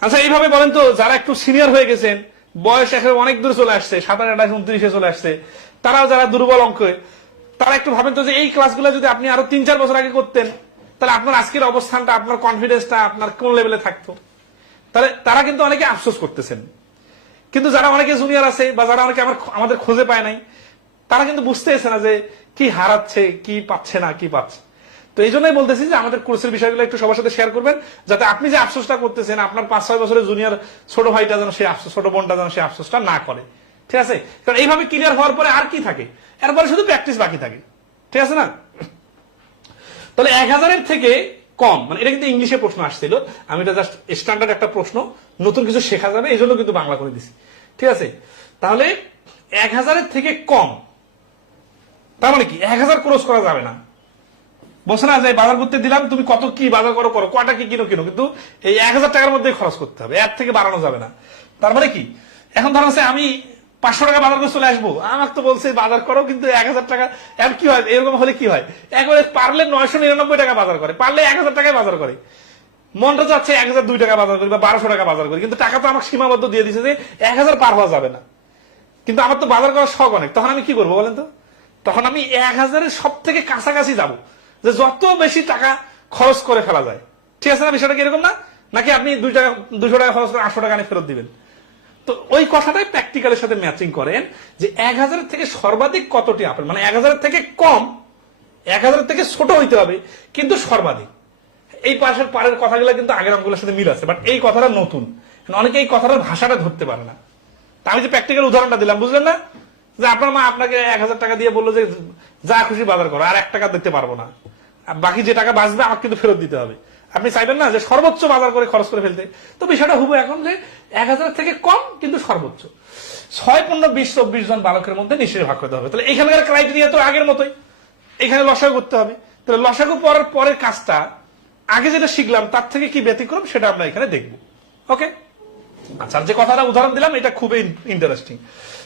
আচ্ছা এইভাবে বলেন তো, যারা একটু সিনিয়র হয়ে গেছেন, বয়স এখন অনেক দূরে চলে আসছে, 27, 28, 29-এ চলে আসছে, তারাও যারা দুর্বল অঙ্কে, তারা একটু ভাবেন তো যে এই ক্লাসগুলো যদি আপনি আরো 3-4 বছর আগে করতেন, তাহলে আপনার আজকের অবস্থানটা, আপনার কনফিডেন্সটা আপনার কোন লেভেলে থাকতো। তাহলে তারা কিন্তু অনেকে আফসোস করতেছেন। কিন্তু যারা অনেকে জুনিয়র আছে বা যারা অনেকে আমাদের খোঁজে পায় নাই, তারা কিন্তু বুঝতেছে না যে কি হারাচ্ছে, কি পাচ্ছে না, কি পাচ্ছে। তো এই জন্যই বলতেছি যে আমাদের কোর্সের বিষয়গুলো একটু সবার সাথে শেয়ার করবেন, যাতে আপনি যে আফসোসটা করতেছেন, আপনার 5-6 বছরের জুনিয়র ছোট ভাইটা যেন সে আফসোস, ছোট বোনটা যেন সে আফসোসটা না করে। ঠিক আছে, কারণ এইভাবে ক্লিয়ার হওয়ার পরে আর কি থাকে, এরপরে শুধু প্র্যাকটিস বাকি থাকে। ঠিক আছে না? তাহলে 1000-এর থেকে কম, মানে এটা কিন্তু ইংলিশে প্রশ্ন আসছিল, আমি এটা জাস্ট স্ট্যান্ডার্ড একটা প্রশ্ন, নতুন কিছু শেখা যাবে এই জন্য কিন্তু বাংলা করে দিছি। ঠিক আছে, তাহলে 1000-এর থেকে কম, তার মানে কি 1000 ক্রস করা যাবে না। বলছে না যে বাজার করতে দিলাম, তুমি কত কি বাজার করো করো, কয়টা কি কিনো কিনো, কিন্তু এই 1000 টাকার মধ্যে খরচ করতে হবে, এর থেকে বাড়ানো যাবে না। তার মানে কি, এখন ধরো আমি 500 টাকা বাজার করে চলে আসবো, আমার তো বলছে বাজার করো, কিন্তু 1000 টাকা, এখন কি হয়, এরকম হলে কি হয়, একবারে পারলে 999 টাকা বাজার করে, পারলে 1000 টাকায় বাজার করে। মনটা চাচ্ছে 1002 টাকা বাজার করি বা 1200 টাকা বাজার করি, কিন্তু টাকা তো আমাকে সীমাবদ্ধ দিয়ে দিচ্ছে যে 1000 পার হওয়া যাবে না। কিন্তু আমার তো বাজার করার শখ অনেক, তখন আমি কি করবো বলেন তো, তখন আমি 1000-এর সব থেকে কাছাকাছি যাবো, যে যত বেশি টাকা খরচ করে ফেলা যায়। ঠিক আছে না, বিষয়টা কি এরকম না? নাকি আপনি 200 টাকা খরচ করে 800 টাকা ফেরত দিবেন? তো ওই কথাটাই প্র্যাকটিক্যালের সাথে ম্যাচিং করেন, যে 1000-এর থেকে সর্বাধিক কতটি আপেল, মানে 1000-এর থেকে কম, 1000-এর থেকে ছোট হইতে হবে, কিন্তু সর্বাধিক। এই পাশের পারের কথাগুলো কিন্তু আগের অঙ্কগুলোর সাথে মিল আছে, বাট এই কথাটা নতুন, অনেকে এই কথাটার ভাষাটা ধরতে পারে না। তা আমি যে প্র্যাকটিক্যাল উদাহরণটা দিলাম, বুঝলেন না, যে আপনার মা আপনাকে 1000 টাকা দিয়ে বললো যে যা খুশি বাজার করো, আর 1 টাকা দিতে পারবো না, বাকি যে টাকা বাঁচবে আমাকে কিন্তু ফেরত দিতে হবে। আপনি চাইবেন না যে সর্বোচ্চ বাজার করে খরচ করে ফেলতে? তো বিষয়টা হুবহু এখন যে 1000 থেকে কম কিন্তু সর্বোচ্চ। 6, 15, 20, 24 জন বালকের মধ্যে নিশ্চয়ই ভাগ করতে হবে। তাহলে এখানকার ক্রাইটেরিয়া তো আগের মতোই, এখানে লসাগু করতে হবে। তাহলে লসাগু পরের পরের কাজটা আগে যেটা শিখলাম তার থেকে কি ব্যতিক্রম সেটা আমরা এখানে দেখবো। ওকে, আচ্ছা, যে কথাটা উদাহরণ দিলাম এটা খুবই ইন্টারেস্টিং।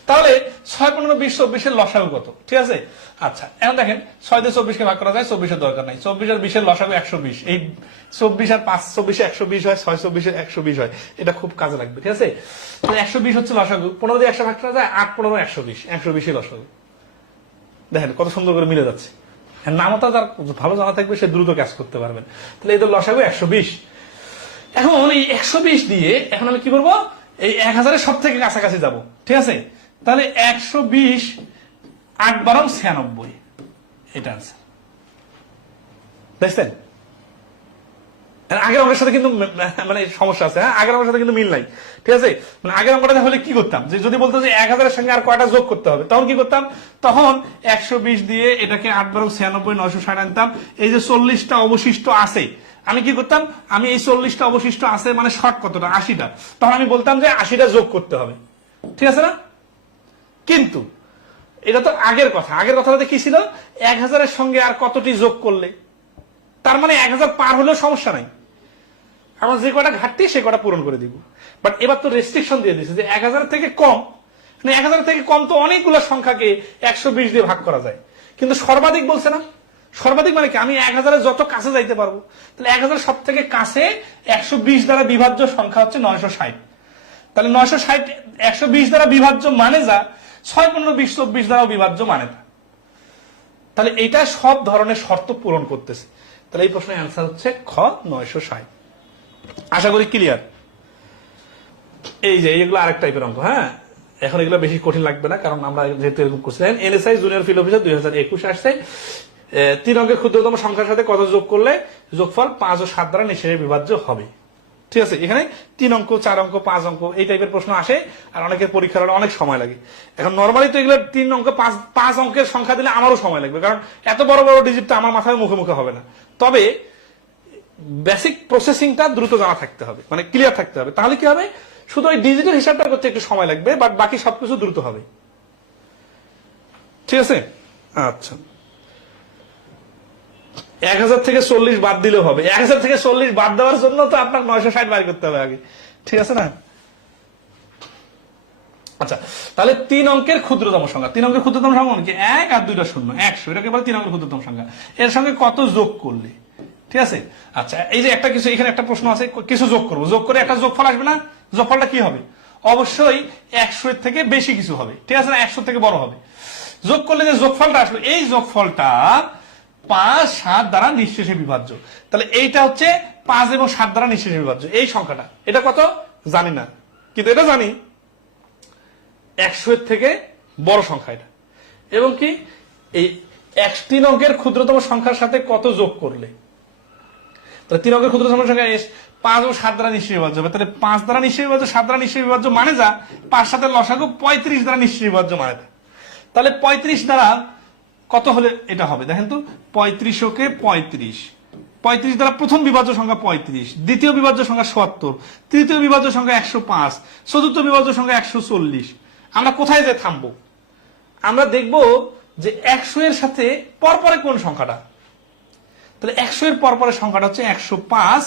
তাহলে 6, 15, 20, 24-এর লসাগু কত? ঠিক আছে, আচ্ছা এখন দেখেন 6 দিয়ে 24-কে ভাগ করা যায়, 24-এর দরকার নাই। 24 আর 20-এর লসাগু 120, এই 24 আর 5, 24-এ 120 হয়, 6, 24-এ 120 হয়, এটা খুব কাজে লাগবে। ঠিক আছে, 120 হচ্ছে লসাগু, 15 দিয়ে 100 ভাগ করা যায়, 8, 15, 120, 120-ই লসাগু। দেখেন কত সুন্দর করে মিলে যাচ্ছে। নামতা যার ভালো জানা থাকবে সে দ্রুত কাজ করতে পারবেন। তাহলে এই তো লসাগু 120। এখন এই 120 দিয়ে এখন আমি কি করবো, এই 1000-এর সব থেকে কাছাকাছি যাব। ঠিক আছে, তাহলে 120, 8 × 96, এটা আনসার। দেখছেন আগের অঙ্কের সাথে কিন্তু মানে সমস্যা আছে। হ্যাঁ, আগের অঙ্কের সাথে কিন্তু মিল নাই। ঠিক আছে, মানে আগের অঙ্কটা হলে কি করতাম, যে যদি বলতো যে 1000-এর সঙ্গে আর কয়টা যোগ করতে হবে, তখন কি করতাম, তখন 120 দিয়ে এটাকে 8 × 96, 960 আনতাম। এই যে 40টা অবশিষ্ট আছে, আমি কি করতাম, আমি এই 40টা অবশিষ্ট আছে মানে শর্ট কতটা, 80টা, তখন আমি বলতাম যে 80টা যোগ করতে হবে। ঠিক আছে না? কিন্তু এটা তো আগের কথা, আগের কথাটাতে কি ছিল, 1000-এর সঙ্গে আর কতটি যোগ করলে, তার মানে 1000 পার হলেও সমস্যা নাই, আমার যে কটা ঘাটতি সে কটা পূরণ করে দিব। বাট এবার তো রেস্ট্রিকশন দিয়ে দিচ্ছে যে 1000 থেকে কম, মানে 1000 থেকে কম তো অনেকগুলো সংখ্যাকে 120 দিয়ে ভাগ করা যায়, কিন্তু সর্বাধিক বলছে না। সর্বাধিক মানে কি, আমি 1000-এর যত কাছে যাইতে পারবো। তাহলে 1000 সব থেকে কাছে 120 দ্বারা বিভাজ্য সংখ্যা হচ্ছে 960। তাহলে 960 120 দ্বারা বিভাজ্য মানে যা, 6, 15, 20, 24 দ্বারাও বিভাজ্য মানে তা। তাহলে এটা সব ধরনের শর্ত পূরণ করতেছে। তাহলে এই প্রশ্নের অ্যান্সার হচ্ছে খ, 960। আশা করি ক্লিয়ার। এই যে এগুলো আরেক টাইপের অঙ্ক। হ্যাঁ, এখন এগুলো বেশি কঠিন লাগবে না, কারণ আমরা যেহেতু এরকম করছিলেন। এনএসআই জুনিয়র ফিল্ড অফিসার 2021 আসছে। 3 অঙ্কের ক্ষুদ্রতম সংখ্যার সাথে কত যোগ করলে যোগফল 5 ও 7 দ্বারা নিঃশেষে বিভাজ্য হবে। ঠিক আছে, এখানে 3 অঙ্ক, 4 অঙ্ক, 5 অঙ্ক এই টাইপের প্রশ্ন আসে, আর অনেকের পরীক্ষার হলে অনেক সময় লাগে। এখন নর্মালি তো এগুলো 3 অঙ্ক, 5 অঙ্কের সংখ্যা দিলে আমারও সময় লাগবে, কারণ এত বড় বড় ডিজিটটা আমার মাথায় মুখে মুখে হবে না। তবে বেসিক প্রসেসিংটা দ্রুত জানা থাকতে হবে, মানে ক্লিয়ার থাকতে হবে। তাহলে কি হবে, শুধু ওই ডিজিটের হিসাবটা করতে একটু সময় লাগবে, বাট বাকি সবকিছু দ্রুত হবে। ঠিক আছে, আচ্ছা 1000 থেকে 40 বাদ দিলেও হবে। 1000 থেকে 40 বাদ দেওয়ার জন্য তো আপনার 960 বাইর করতে হবে আগে, ঠিক আছে না? আচ্ছা, তাহলে 3 অঙ্কের ক্ষুদ্রতম সংখ্যা, 3 অঙ্কের ক্ষুদ্রতম সংখ্যা কি 1 আর 2টা শূন্য, 100, এটাকে বলে 3 অঙ্কের ক্ষুদ্রতম সংখ্যা। এর সঙ্গে কত যোগ করলে, ঠিক আছে? আচ্ছা, এই যে একটা কিছু এখানে একটা প্রশ্ন আছে, কিছু যোগ করবো, যোগ করে একটা যোগফল আসবে না? যোগফলটা কি হবে? অবশ্যই 100 এর থেকে বেশি কিছু হবে, ঠিক আছে না? 100 থেকে বড় হবে। যোগ করলে যে যোগফলটা আসলো, এই যোগফলটা 5, 7 দ্বারা নিঃশেষে বিভাজ্য। তাহলে এইটা হচ্ছে 5 এবং 7 দ্বারা নিঃশেষে বিভাজ্য। এই সংখ্যাটা, এটা কত জানি না, কিন্তু এটা জানি 100 এর থেকে বড় সংখ্যা এটা। এবং কি এই 3 অঙ্কের ক্ষুদ্রতম সংখ্যার সাথে কত যোগ করলে, তাহলে 3 অঙ্কের ক্ষুদ্রতম সংখ্যা 5 ও 7 দ্বারা নিঃশেষে বিভাজ্য হবে। তাহলে 5 দ্বারা নিঃশেষে বিভাজ্য, 7 দ্বারা নিঃশেষে বিভাজ্য মানে যা, 5 7 লসাগু 35 দ্বারা নিঃশেষে বিভাজ্য মানে তা। তাহলে 35 দ্বারা কত হলে এটা হবে দেখেন তো? 35 ওকে 35 দ্বারা প্রথম বিভাজ্য সংখ্যা 35, দ্বিতীয় বিভাজ্য সংখ্যা 70, তৃতীয় বিভাজ্য সংখ্যা 105, চতুর্থ বিভাজ্য সংখ্যা 140। আমরা কোথায় যে থামবো? আমরা দেখব যে 100 এর সাথে পরপরে কোন সংখ্যাটা। তাহলে 100 এর পরপরের সংখ্যাটা হচ্ছে 105,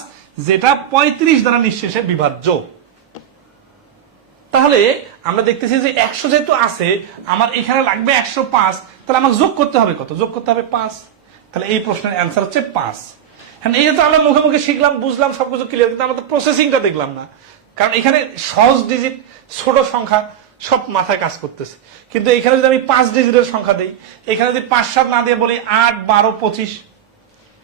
যেটা 35 দ্বারা নিঃশেষে বিভাজ্য। তাহলে আমরা দেখতেছি যে 100 যেহেতু আছে, আমার এখানে লাগবে 105, তাহলে আমাকে যোগ করতে হবে কত? যোগ করতে হবে 5। তাহলে এই প্রশ্নের অ্যান্সার হচ্ছে 5। হ্যাঁ, এই তো আমরা মুখে মুখে শিখলাম, বুঝলাম, সবকিছু ক্লিয়ার, কিন্তু আমরা তো প্রসেসিংটা দেখলাম না। কারণ এখানে সহজ ডিজিট, ছোট সংখ্যা সব মাথায় কাজ করতেছে, কিন্তু এখানে যদি আমি 5 ডিজিটের সংখ্যা দেই, এখানে যদি 5 7 না দিয়ে বলি 8 12 25,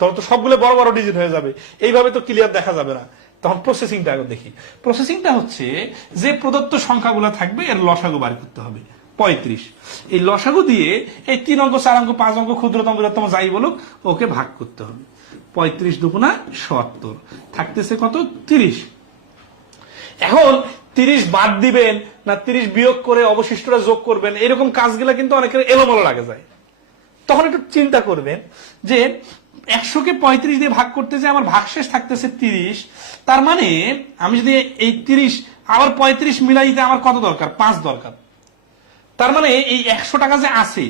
তখন তো সবগুলো বড় বড় ডিজিট হয়ে যাবে। এইভাবে তো ক্লিয়ার দেখা যাবে না। তখন প্রসেসিংটা আগে দেখি। প্রসেসিংটা হচ্ছে যে প্রদত্ত সংখ্যাগুলো থাকবে এর লসাগু বার করতে হবে 35। এই লসাগু দিয়ে এই 3 অঙ্ক 4 অঙ্ক 5 অঙ্ক ক্ষুদ্রতম বৃহত্তম যাই বলুক ওকে ভাগ করতে হবে। 35 দুগুণা 70, থাকতেছে কত? 30। এখন 30 বাদ দিবেন না 30 বিয়োগ করে অবশিষ্টটা যোগ করবেন, এরকম কাজগুলো কিন্তু অনেকের এলোমেলো লাগে যায়। তখন একটু চিন্তা করবেন যে 100 কে 35 দিয়ে ভাগ করতে যে আমার ভাগশেষ থাকতেছে 30, তার মানে আমি যদি এই 30 আবার 35 মিলাই দিতে আমার কত দরকার? 5 দরকার। তার মানে এই 100 টাকা যে আছে,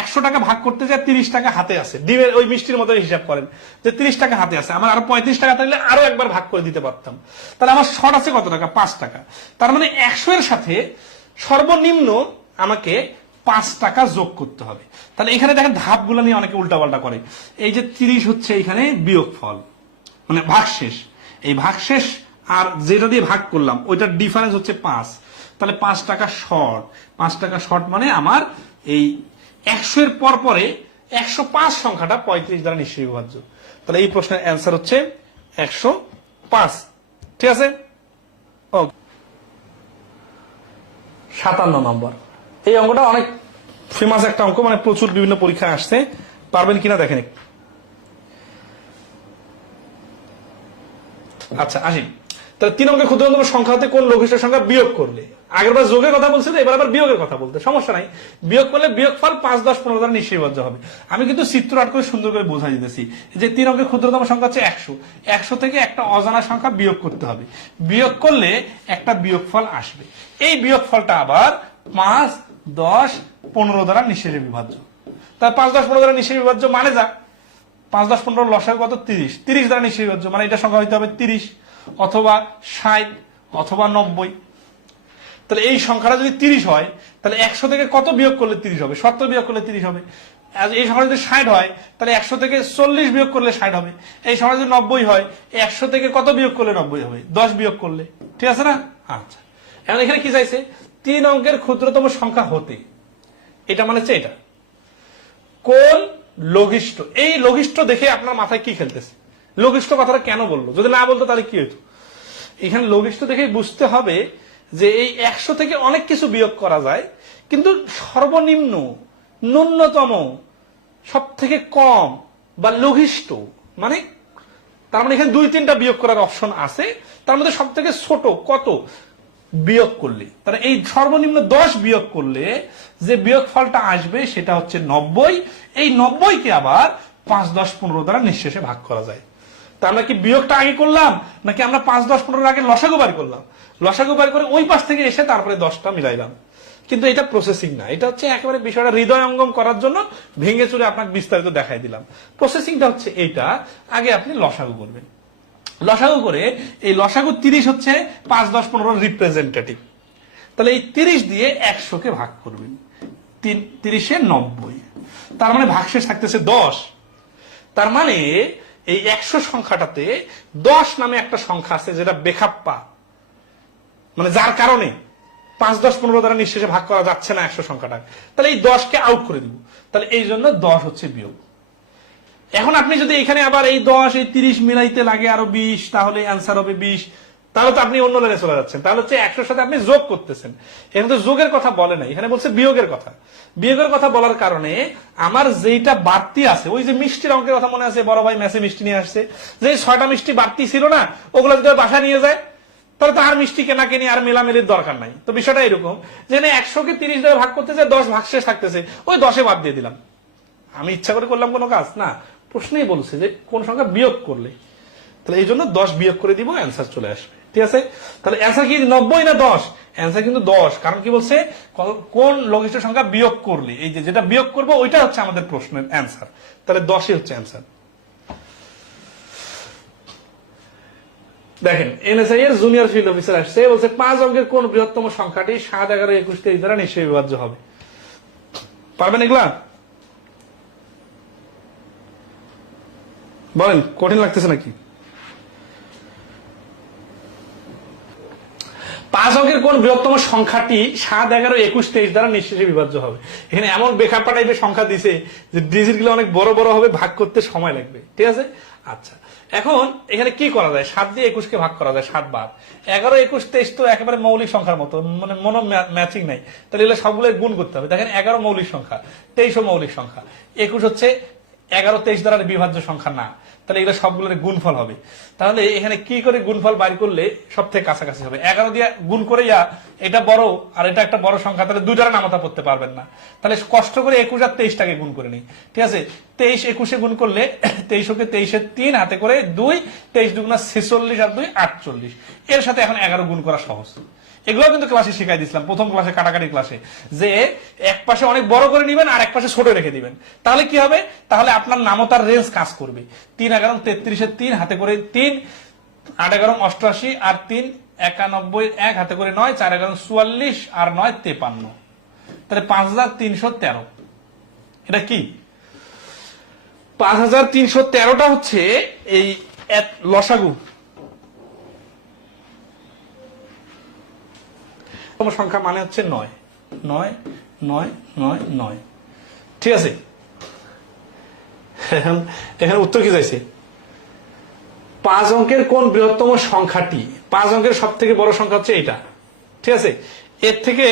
100 টাকা ভাগ করতে যায় 30 টাকা হাতে আছে। ডিমের ওই মিষ্টির মতো হিসাব করেন যে 30 টাকা হাতে আছে, আমার আরো 35 টাকা থাকলে আরো একবার ভাগ করে দিতে পারতাম। তাহলে আমার শর্ট আছে কত টাকা? 5 টাকা। তার মানে 100 এর সাথে সর্বনিম্ন আমাকে 5 টাকা যোগ করতে হবে। তাহলে এখানে দেখেন ধাপগুলো নিয়ে অনেকে উল্টাপাল্টা করে। এই যে 30 হচ্ছে এখানে বিয়োগফল, মানে ভাগশেষ। এই ভাগশেষ আর যেটা দিয়ে ভাগ করলাম ওইটার ডিফারেন্স হচ্ছে 5। তাহলে 5 টাকা শর্ট। 5 টাকা শর্ট মানে আমার এই 100 এর পর পরে 105 সংখ্যাটা 35 দ্বারা নিঃশেষে বিভাজ্য। তাহলে এই প্রশ্নের অ্যান্সার হচ্ছে 105। ঠিক আছে? 57 নম্বর। এই অঙ্কটা অনেক ফেমাস একটা অঙ্ক, মানে প্রচুর বিভিন্ন পরীক্ষায় আসছে। পারবেন কিনা দেখেন। আচ্ছা আসি। তাহলে 3 অঙ্কের ক্ষুদ্রতম সংখ্যা হতে কোন লঘিষ্ঠ সংখ্যা বিয়োগ করলে? আগেরবার যোগের কথা বলছিল, এবার আবার বিয়োগের কথা বলতে, সমস্যা নাই। বিয়োগ করলে বিয়োগফল 5 10 15 দ্বারা নিঃশেষে বিভাজ্য হবে। আমি কিন্তু চিত্র আট করে সুন্দর করে বোঝাই দিতেছি যে 3 অঙ্কের ক্ষুদ্রতম সংখ্যা হচ্ছে 100। 100 থেকে একটা অজানা সংখ্যা বিয়োগ করতে হবে। বিয়োগ করলে একটা বিয়োগফল আসবে। এই বিয়োগফলটা আবার 5 10 15 দ্বারা নিঃশেষে বিভাজ্য। তাই 5 10 15 দ্বারা নিঃশেষে বিভাজ্য মানে যা 5 10 15 লসাগু কত? 30। 30 দ্বারা নিঃশেষে বিভাজ্য মানে এটা সংখ্যা হইতে হবে 30 অথবা 60 অথবা 90। তাহলে এই সংখ্যাটা যদি 30 হয়, তাহলে 100 থেকে কত বিয়োগ করলে 30 হবে? 70 বিয়োগ করলে 30 হবে। এই সংখ্যা যদি 60 হয়, তাহলে 100 থেকে 40 বিয়োগ করলে 60 হবে। এই সংখ্যা যদি 90 হয়, 100 থেকে কত বিয়োগ করলে 90 হবে? 10 বিয়োগ করলে। ঠিক আছে না? আচ্ছা, এখন এখানে কি চাইছে? 3 অঙ্কের ক্ষুদ্রতম সংখ্যা হতে, এটা মানে হচ্ছে এটা কোন লঘিষ্ঠ। এই লঘিষ্ঠ দেখে আপনার মাথায় কি খেলতেছে? লঘিষ্ঠ কথাটা কেন বললো? যদি না বলতো তাহলে কি হতো? এখানে লঘিষ্ঠ দেখে বুঝতে হবে যে এই 100 থেকে অনেক কিছু বিয়োগ করা যায়, কিন্তু সর্বনিম্ন, ন্যূনতম, সব থেকে কম বা লঘিষ্ঠ মানে, তার মানে এখানে 2-3টা বিয়োগ করার অপশন আছে। তার মধ্যে সব থেকে ছোট কত বিয়োগ করলে, তাহলে এই সর্বনিম্ন 10 বিয়োগ করলে যে বিয়োগ ফলটা আসবে সেটা হচ্ছে 90। এই 90 কে আবার 5 10 15 দ্বারা নিঃশেষে ভাগ করা যায়। তা আমরা কি বিয়োগটা আগে করলাম নাকি আমরা 5, 10, 15 আগে লসাগু বার করলাম? লসাগু বার করে ওই পাশ থেকে এসে তারপরে 10টা মিলাইলাম। কিন্তু এটা প্রসেসিং না, এটা হচ্ছে একেবারে বিষয়টা হৃদয়ঙ্গম করার জন্য ভেঙে চুরে আপনাকে বিস্তারিত দেখাই দিলাম। প্রসেসিংটা হচ্ছে এইটা, আগে আপনি লসাগু করবেন। লসাগু করে এই লসাগু 30 হচ্ছে 5, 10, 15 রিপ্রেজেন্টেটিভ। তাহলে এই 30 দিয়ে 100কে ভাগ করবেন, 30 এ 90, তার মানে ভাগশেষ থাকতেছে 10। তার মানে এই 100 সংখ্যাটাতে 10 নামে একটা সংখ্যা আছে যেটা বেখাপ্পা, মানে যার কারণে 5, 10, 15 দ্বারা নিঃশেষে ভাগ করা যাচ্ছে না 100 সংখ্যাটা। তাহলে এই 10কে আউট করে দিব। তাহলে এই জন্য 10 হচ্ছে বিয়োগ। এখন আপনি যদি এখানে আবার এই 10 এই 30 মিলাইতে লাগে আরো 20, তাহলে অ্যান্সার হবে 20। তাহলে তো আপনি অন্য লাইনে চলে যাচ্ছেন। তাহলে হচ্ছে 100-র সাথে আপনি যোগ করতেছেন। এখানে তো যোগের কথা বলে নাই, এখানে বলছে বিয়োগের কথা। বিয়োগের কথা বলার কারণে আমার যেটা বাড়তি আছে, ওই যে মিষ্টির অঙ্কের কথা মনে আছে, বড় ভাই মেসে মিষ্টি নিয়ে আসছে, যে 6টা মিষ্টি বাড়তি ছিল না, ওগুলো যদি বাসা নিয়ে যায় তাহলে তো আর মিষ্টি কেনা কিনি আর মেলামেলির দরকার নাই। তো বিষয়টা এরকম যে 100কে 30 দিয়ে ভাগ করতে যায়, 10 ভাগশেষ থাকতেছে, ওই 10-এ বাদ দিয়ে দিলাম। আমি ইচ্ছা করে করলাম কোনো কাজ না, প্রশ্নেই বলছে যে কোন সংখ্যা বিয়োগ করলে, তাহলে এই জন্য 10 বিয়োগ করে দিব, অ্যান্সার চলে আসবে। ঠিক আছে, তাহলে অ্যান্সার কি 90 না 10? অ্যান্সার কিন্তু 10, কারণ কি বলছে কোন লঘিষ্ঠ সংখ্যা বিয়োগ করলে, এই যে যেটা বিয়োগ করবো ওইটা হচ্ছে আমাদের প্রশ্নের অ্যান্সার। তাহলে 10ই হচ্ছে অ্যান্সার। দেখেন এনএসআই এর জুনিয়র ফিল্ড অফিসার আসছে, বলছে 5 অঙ্কের কোন বৃহত্তম সংখ্যাটি 7, 11, 21, 23 দ্বারা নিশ্চয়ই বিভাজ্য হবে? পারবেন এগুলা? বলেন, কঠিন লাগতেছে নাকি? 5 অঙ্কের কোন বৃহত্তম সংখ্যাটি 7, 11, 21, 23 দ্বারা নিঃশেষে বিভাজ্য হবে? এখানে এমন বেখাপ্পা টাইপের সংখ্যা দিছে যে ডিজিট গুলো অনেক বড় বড় হবে, ভাগ করতে সময় লাগবে। ঠিক আছে, আচ্ছা এখন এখানে কি করা যায়? 7 দিয়ে 21কে ভাগ করা যায় 7 বার। 11, 21, 23 তো একেবারে মৌলিক সংখ্যার মতো, মানে মনো ম্যাচিং নাই, তাহলে এগুলো সবগুলো গুণ করতে হবে। দেখেন 11 মৌলিক সংখ্যা, 23ও মৌলিক সংখ্যা, 21 হচ্ছে 11, 23 দ্বারা বিভাজ্য সংখ্যা না, তাহলে এগুলো সবগুলোর গুণফল হবে। তাহলে এখানে কি করে গুণফল বাইর করলে সব থেকে কাছাকাছি হবে? 11 দিয়ে গুণ করে এটা বড় আর এটা একটা বড় সংখ্যা, তাহলে দুইটার নামতা পড়তে পারবেন না, তাহলে কষ্ট করে 21 আর 23টাকে গুণ করে নিই। ঠিক আছে, 23 21-এ গুণ করলে 23কে 23-এর 3 হাতে করে 2, 23 দুগুণা 46 আর 2 48। এর সাথে এখন 11 গুণ করা সহজ। এগুলো কিন্তু ক্লাসে শিখাই দিয়েছিলাম, প্রথম ক্লাসে কাটাকাটি ক্লাসে, যে এক পাশে অনেক বড় করে নিবেন আর এক পাশে ছোট রেখে দিবেন। তাহলে কি হবে? তাহলে আপনার নামতার রেঞ্জ কাজ করবে। 3 11 33-এর 3 হাতে করে 3, 8 11 88 আর 3 91, 1 হাতে করে 9, 4 11 44 আর 9 53। তাহলে 5313। এটা কি? 5313টা হচ্ছে এই লসাগু সংখ্যা, মানে হচ্ছে 9 9 9 9 9। ঠিক আছে, এখানে উত্তর কি চাইছে? 5 অঙ্কের কোন বৃহত্তম সংখ্যাটি, 5 অঙ্কের সব থেকে বড় সংখ্যা হচ্ছে এটা। ঠিক আছে, এর থেকে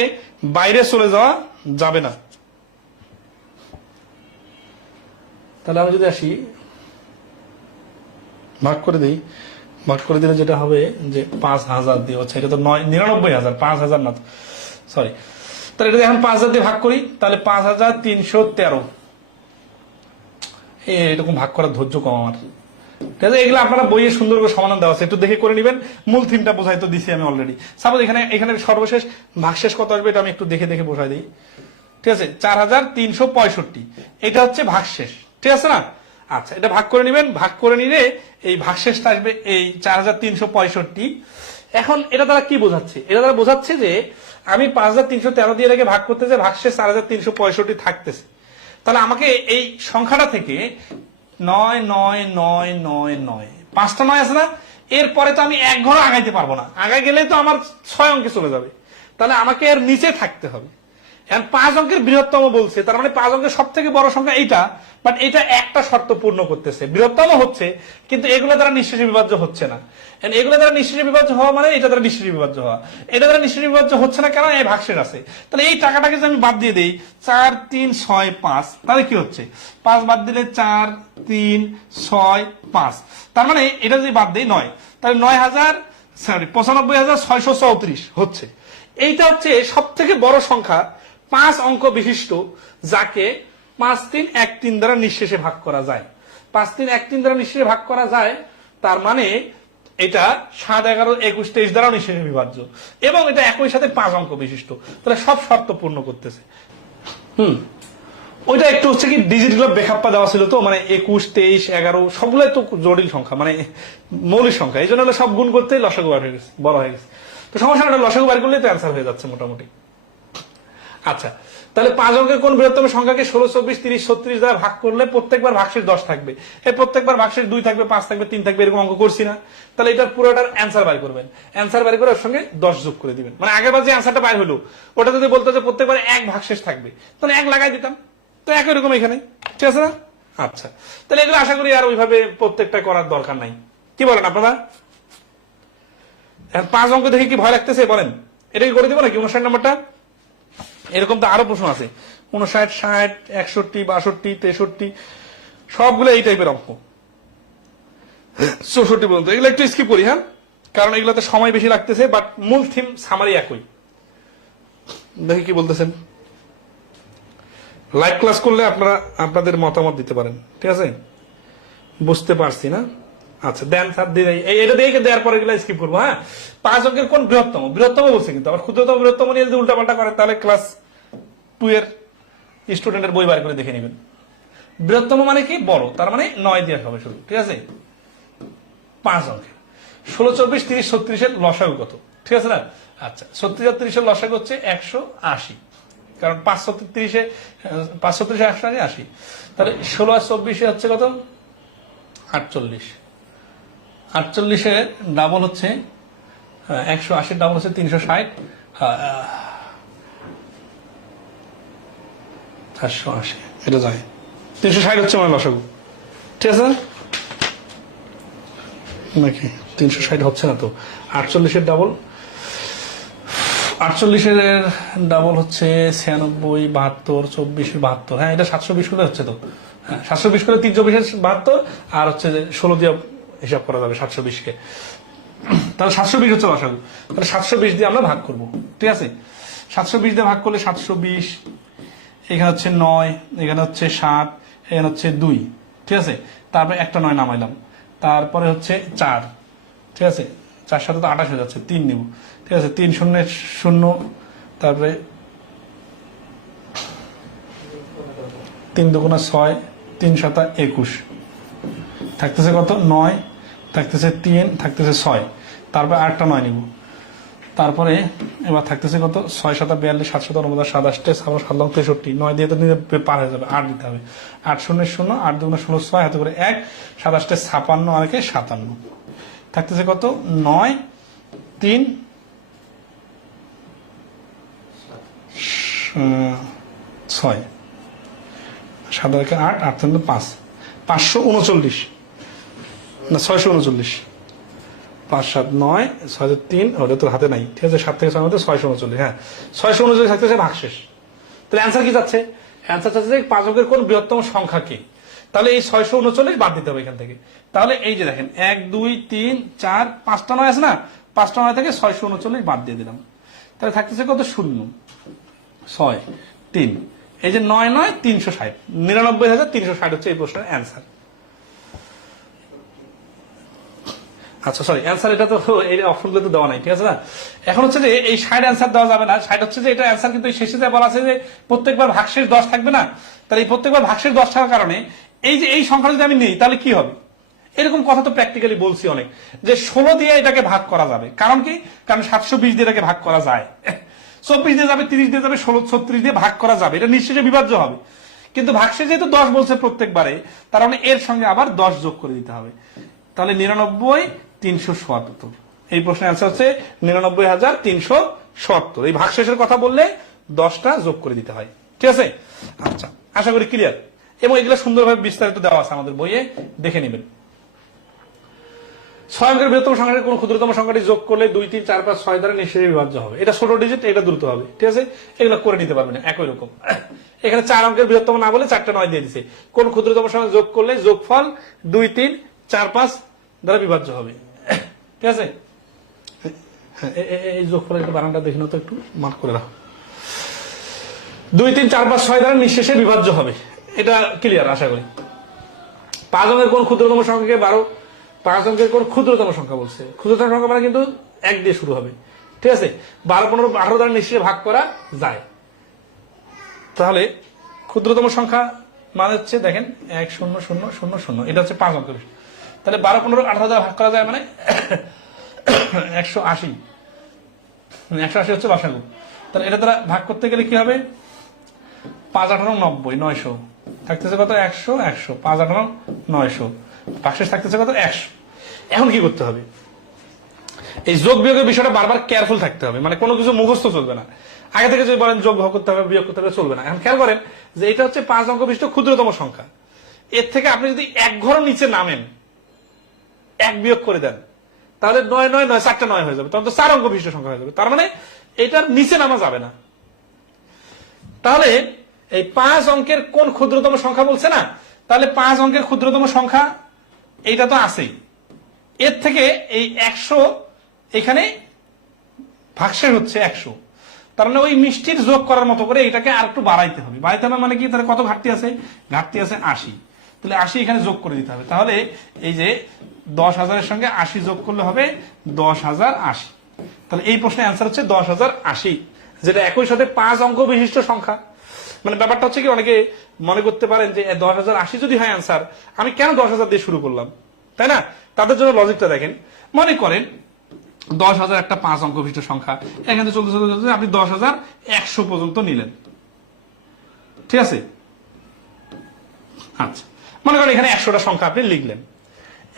বাইরে চলে যাওয়া যাবে না। তাহলে আমি যদি আসি ভাগ করে দিই, ভাগ করে দিলে যেটা হবে যে 5000 দিয়ে হচ্ছে, এটা তো 99,000, 5000 না, সরি। তাহলে এটা এখন 5000 দিয়ে ভাগ করি, তাহলে 5313। এরকম ভাগ করার ধৈর্য কম আমার। ঠিক আছে, এগুলো আপনারা বইয়ে সুন্দর করে সমাধান দেওয়া আছে, একটু দেখে করে নেবেন। মূল থিমটা বোঝাই তো দিছি আমি অলরেডি। সাপোজ এখানে সর্বশেষ ভাগশেষ কত আসবে এটা আমি একটু দেখে দেখে বোঝাই দিই। ঠিক আছে, 4365, এটা হচ্ছে ভাগশেষ। ঠিক আছে না? আচ্ছা, এটা ভাগ করে নেবেন, ভাগ করে নিলে এই ভাগশেষটা আসবে এই 4365। এখন এটা দ্বারা কি বোঝাচ্ছে? এটা দ্বারা বোঝাচ্ছে যে আমি 5313 দিয়ে রেখে ভাগ করতে যে ভাগশেষ 4365 থাকতেছে। তাহলে আমাকে এই সংখ্যাটা থেকে 9 9 9 9 9, 5টা 9 আছে না, এরপরে তো আমি এক ঘর আগাইতে পারবো না, আগাই গেলে তো আমার 6 অঙ্কে চলে যাবে। তাহলে আমাকে এর নিচে থাকতে হবে। এখন 5 অঙ্কের বৃহত্তম বলছে, তার মানে 5 অঙ্কের সব থেকে বড় সংখ্যা এইটা, বাট এটা একটা শর্ত পূর্ণ করতেছে, বৃহত্তম হচ্ছে কিন্তু এগুলো দ্বারা নিঃশেষে বিভাজ্য হচ্ছে না। এগুলো দ্বারা নিঃশেষে বিভাজ্য হওয়া মানে এটা দ্বারা নিঃশেষে বিভাজ্য হওয়া, এটা দ্বারা নিঃশেষে বিভাজ্য হচ্ছে না, কারণ এই ভাগশেষ আছে। তাহলে এই টাকাটাকে যদি আমি বাদ দিয়ে দিই, 4 3 6 5, তাহলে কি হচ্ছে? 5 বাদ দিলে 4 3 6 5, তার মানে এটা যদি বাদ দিই 9, তাহলে 95,634 হচ্ছে। এইটা হচ্ছে সব থেকে বড় সংখ্যা, 5 অঙ্ক বিশিষ্ট, যাকে 5 3 1 3 দ্বারা নিঃশেষে ভাগ করা যায়। 5 3 1 3 দ্বারা নিঃশেষে ভাগ করা যায়, তার মানে এটা 7, 11, 21, 23 দ্বারা নিঃশেষে বিভাজ্য এবং এটা একই সাথে 5 অঙ্ক বিশিষ্ট, তাহলে সব শর্ত পূর্ণ করতেছে। ওইটা একটু হচ্ছে কি ডিজিট গুলো বেখাপ্পা দেওয়া ছিল তো, মানে 21, 23, 11 সবগুলোই তো জটিল সংখ্যা, মানে মৌলিক সংখ্যা, এই জন্য সব গুণ করতে লসাগু বার হয়ে গেছে, বড় হয়ে গেছে। তো সমস্যা না, লসাগু বার করলে তো অ্যান্সার হয়ে যাচ্ছে মোটামুটি। আচ্ছা, তাহলে 5 অঙ্কের কোন বৃহত্তম সংখ্যাকে 16, 24, 30, 36 দ্বারা ভাগ করলে প্রত্যেকবার ভাগশেষ 10 থাকবে? এই প্রত্যেকবার ভাগশেষ 2 থাকবে, 5 থাকবে, 3 থাকবে, এরকম অঙ্ক করছি না? তাহলে এটার পুরোটার অ্যান্সার বাই করবেন, অ্যান্সার বাই করে ওর সঙ্গে 10 যোগ করে দিবেন। মানে আগের বার যে অ্যান্সারটা বাই হলো ওটা যদি বলতো যে প্রত্যেকবার 1 ভাগশেষ থাকবে, তাহলে 1 লাগাই দিতাম, তো একই রকম এখানে, ঠিক আছে না? আচ্ছা, তাহলে এগুলো আশা করি আর ওইভাবে প্রত্যেকটা করার দরকার নাই। কি বলেন আপনারা? 5 অঙ্ক দেখে কি ভয় লাগতেছে বলেন? এটা কি করে দিব নাকি 59 নম্বরটা? এরকম তো আরো প্রশ্ন আছে, 59, 60, 61, 62, 63, সবগুলো এই টাইপের অঙ্ক, 64 পর্যন্ত। এগুলো একটু স্কিপ করি, হ্যাঁ, কারণ এগুলোতে সময় বেশি লাগতেছে, বাট মূল থিম সামারি একই। দেখি কি বলতেছেন। লাইভ ক্লাস করলে আপনারা আপনাদের মতামত দিতে পারেন, ঠিক আছে? বুঝতে পারছি না? আচ্ছা, দেন স্যার দিয়ে এটা দিয়ে দেওয়ার পরে এগুলো স্কিপ করবো। হ্যাঁ, 5 অঙ্কের কোন বৃহত্তম? বৃহত্তম বলছে কিন্তু আবার ক্ষুদ্রতম বৃহত্তম নিয়ে যদি উল্টাপাল্টা করে তাহলে ক্লাস 2 এর স্টুডেন্টের বই বার করে দেখে নেবেন। বৃহত্তম মানে কি? বড়, তার মানে 9 দিয়ে হবে শুরু, ঠিক আছে? 5 অঙ্কের 16, 24, 30, 36 এর লসাগু কত? ঠিক আছে না? আচ্ছা, 36 আর 30 এর লসাগু হচ্ছে 180, কারণ 530 180, তাহলে 16 আর 24 হচ্ছে কত? 48, 48 ডাবল হচ্ছে 180, ডাবল হচ্ছে 360, 480, এটা যায় 360 হচ্ছে মানে লসাগু, ঠিক আছে নাকি? 360 হচ্ছে না তো, 48 ডাবল, 48 ডাবল হচ্ছে 96, 72, 24, 72, হ্যাঁ এটা 720 করে হচ্ছে তো, হ্যাঁ 720 করে 324 72, আর হচ্ছে 16 দিয়ে হিসাব করা যাবে 720 কে, তাহলে 720 হচ্ছে লসাগু। তাহলে 720 দিয়ে আমরা ভাগ করব, ঠিক আছে? 720 দিয়ে ভাগ করলে 720, এখানে হচ্ছে 9, এখানে হচ্ছে 7, এখানে হচ্ছে 2, ঠিক আছে? তারপরে একটা 9 নামাইলাম, তারপরে হচ্ছে 4, ঠিক আছে? 4 সাথে তো 28 হয়ে যাচ্ছে, 3 নিব, ঠিক আছে? 3 0 0, তারপরে 3 দুগুণা 6, 3 7 21, থাকতেছে কত? 9, থাকতেছে 3, থাকতেছে 6, তারপরে আরেকটা 9 নিব, তারপরে এবার থাকতেছে কত? 6 7 42, 7 7 49, 27, 7 7 63, 9 দিয়ে তো পার হয়ে যাবে, 8 দিতে হবে, 8 0 0, 8 দুগুণা 16, 6 হাতে করে 1, 27 56, আর 57, থাকতেছে কত? 9 3 6, 7 8, 8 3 5, 539, না 639, 5 7 9, 6 3, ওটা তো হাতে নাই, ঠিক আছে? 7 থেকে 6 মধ্যে 639, হ্যাঁ 639 থাকতেছে ভাগশেষ। তাহলে অ্যান্সার কি যাচ্ছে? অ্যান্সার যাচ্ছে যে 5 অঙ্কের কোন বৃহত্তম সংখ্যা কি? তাহলে এই 639 বাদ দিতে হবে এখান থেকে। তাহলে এই যে দেখেন 1 2 3 4 5টা 9 আছে না, 5টা 9 থেকে 639 বাদ দিয়ে দিলাম, তাহলে থাকতেছে কত? 0 6 3, এই যে 9 9 360, 99,360 হচ্ছে এই প্রশ্নের অ্যান্সার। আচ্ছা সরি, অ্যান্সার এটা তো এই অপশনগুলো তো দেওয়া নাই, ঠিক আছে না? এখন হচ্ছে যে এই 60 অ্যান্সার দেওয়া যাবে না, 60 হচ্ছে যে এটা অ্যান্সার, কিন্তু শেষে বলা আছে যে প্রত্যেকবার ভাগশেষ 10 থাকবে না, তাহলে এই প্রত্যেকবার ভাগশেষ 10 থাকার কারণে এই যে এই সংখ্যা যদি আমি নিই তাহলে কি হবে? এরকম কথা তো প্র্যাকটিক্যালি বলছি অনেক, যে 16 দিয়ে এটাকে ভাগ করা যাবে, কারণ কি? কারণ 720 দিয়ে এটাকে ভাগ করা যায়, 24 দিয়ে যাবে, 30 দিয়ে যাবে, 16 36 দিয়ে ভাগ করা যাবে, এটা নিঃশেষে বিভাজ্য হবে। কিন্তু ভাগশেষ যেহেতু 10 বলছে প্রত্যেকবারে, তার মানে এর সঙ্গে আবার 10 যোগ করে দিতে হবে, তাহলে 99,377, এই প্রশ্নের অ্যান্সার হচ্ছে 99,377। এই ভাগশেষের কথা বললে 10টা যোগ করে দিতে হয়, ঠিক আছে? আচ্ছা, আশা করি ক্লিয়ার, এবং এগুলো সুন্দরভাবে বিস্তারিত দেওয়া আছে আমাদের বইয়ে, দেখে নেবেন। 6 অঙ্কের বৃহত্তম সংখ্যাটি কোন ক্ষুদ্রতম সংখ্যাটি যোগ করলে 2 3 4 5 6 দ্বারা নিঃশেষে বিভাজ্য হবে? এটা ছোট ডিজিট, এটা দ্রুত হবে, ঠিক আছে? এগুলো করে নিতে পারবেন একই রকম। এখানে 4 অঙ্কের বৃহত্তম না বলে 4টা 9 দিয়ে দিছে, কোন ক্ষুদ্রতম সংখ্যা যোগ করলে যোগফল 2 3 4 5 দ্বারা বিভাজ্য হবে, ঠিক আছে? এই যোগফলের একটু বানানটা দেখি না তো, একটু মার্ক করে রাখো। 2 3 4 5 6 দ্বারা নিঃশেষে বিভাজ্য হবে, এটা ক্লিয়ার আশা করি। 5 অঙ্কের কোন ক্ষুদ্রতম সংখ্যাকে 12 5 অঙ্কের কোন ক্ষুদ্রতম সংখ্যা বলছে। ক্ষুদ্রতম সংখ্যা মানে কিন্তু 1 দিয়ে শুরু হবে, ঠিক আছে। 12, 15, 18 দ্বারা নিশ্চয়ই ভাগ করা যায়। তাহলে ক্ষুদ্রতম সংখ্যা মানে হচ্ছে দেখেন 1 0 0 0 0, এটা হচ্ছে 5 অঙ্কের। তাহলে 12, 15, 18 দ্বারা ভাগ করা যায় মানে 180। 180 হচ্ছে লসাগু। তাহলে এটা দ্বারা ভাগ করতে গেলে কি হবে? 5 18 90, 900 থাকতেছে কত? 100 100, 5 18 900, ভাগশেষ থাকতেছে কত? 100। এখন কি করতে হবে? এই যোগ বিয়োগের বিষয়টা বারবার কেয়ারফুল থাকতে হবে, মানে কোনো কিছু মুখস্থ চলবে না। আগে থেকে যদি বলেন যোগ করতে হবে, বিয়োগ করতে হবে, চলবে না। এখন খেয়াল করেন যে এটা হচ্ছে 5 অঙ্ক বিশিষ্ট ক্ষুদ্রতম সংখ্যা। এর থেকে আপনি যদি 1 ঘর নিচে নামেন, 1 বিয়োগ করে দেন, তাহলে 9 9 9, 4টা 9 হয়ে যাবে, তখন তো 4 অঙ্ক বিশিষ্ট সংখ্যা হয়ে যাবে। তার মানে এটার নিচে নামা যাবে না। তাহলে এই 5 অঙ্কের কোন ক্ষুদ্রতম সংখ্যা বলছে না, তাহলে 5 অঙ্কের ক্ষুদ্রতম সংখ্যা এইটা তো আছেই। এর থেকে এই 100 এখানে ভাগশেষ হচ্ছে 100, তার মানে ওই মিষ্টির যোগ করার মতো করে এটাকে আর একটু বাড়াইতে হবে। বাড়াইতে হবে মানে কি? তাহলে কত ঘাটতি আছে? ঘাটতি আছে 80। তাহলে 80 এখানে যোগ করে দিতে হবে। তাহলে এই যে 10,000 এর সঙ্গে 80 যোগ করলে হবে 10,080। তাহলে এই প্রশ্নের অ্যান্সার হচ্ছে 10,080, যেটা একই সাথে 5 অঙ্ক বিশিষ্ট সংখ্যা। মানে ব্যাপারটা হচ্ছে কি, অনেকে মনে করতে পারেন যে 10,080 যদি হয় অ্যান্সার, আমি কেন 10,000 দিয়ে শুরু করলাম, তাই না? তাদের জন্য লজিকটা দেখেন। মনে করেন 10,000 একটা 5 অঙ্ক বিশিষ্ট সংখ্যা, এখানে চলতে চলতে চলতে আপনি 10,100 পর্যন্ত নিলেন, ঠিক আছে। আচ্ছা, মনে করেন এখানে 100টা সংখ্যা আপনি লিখলেন।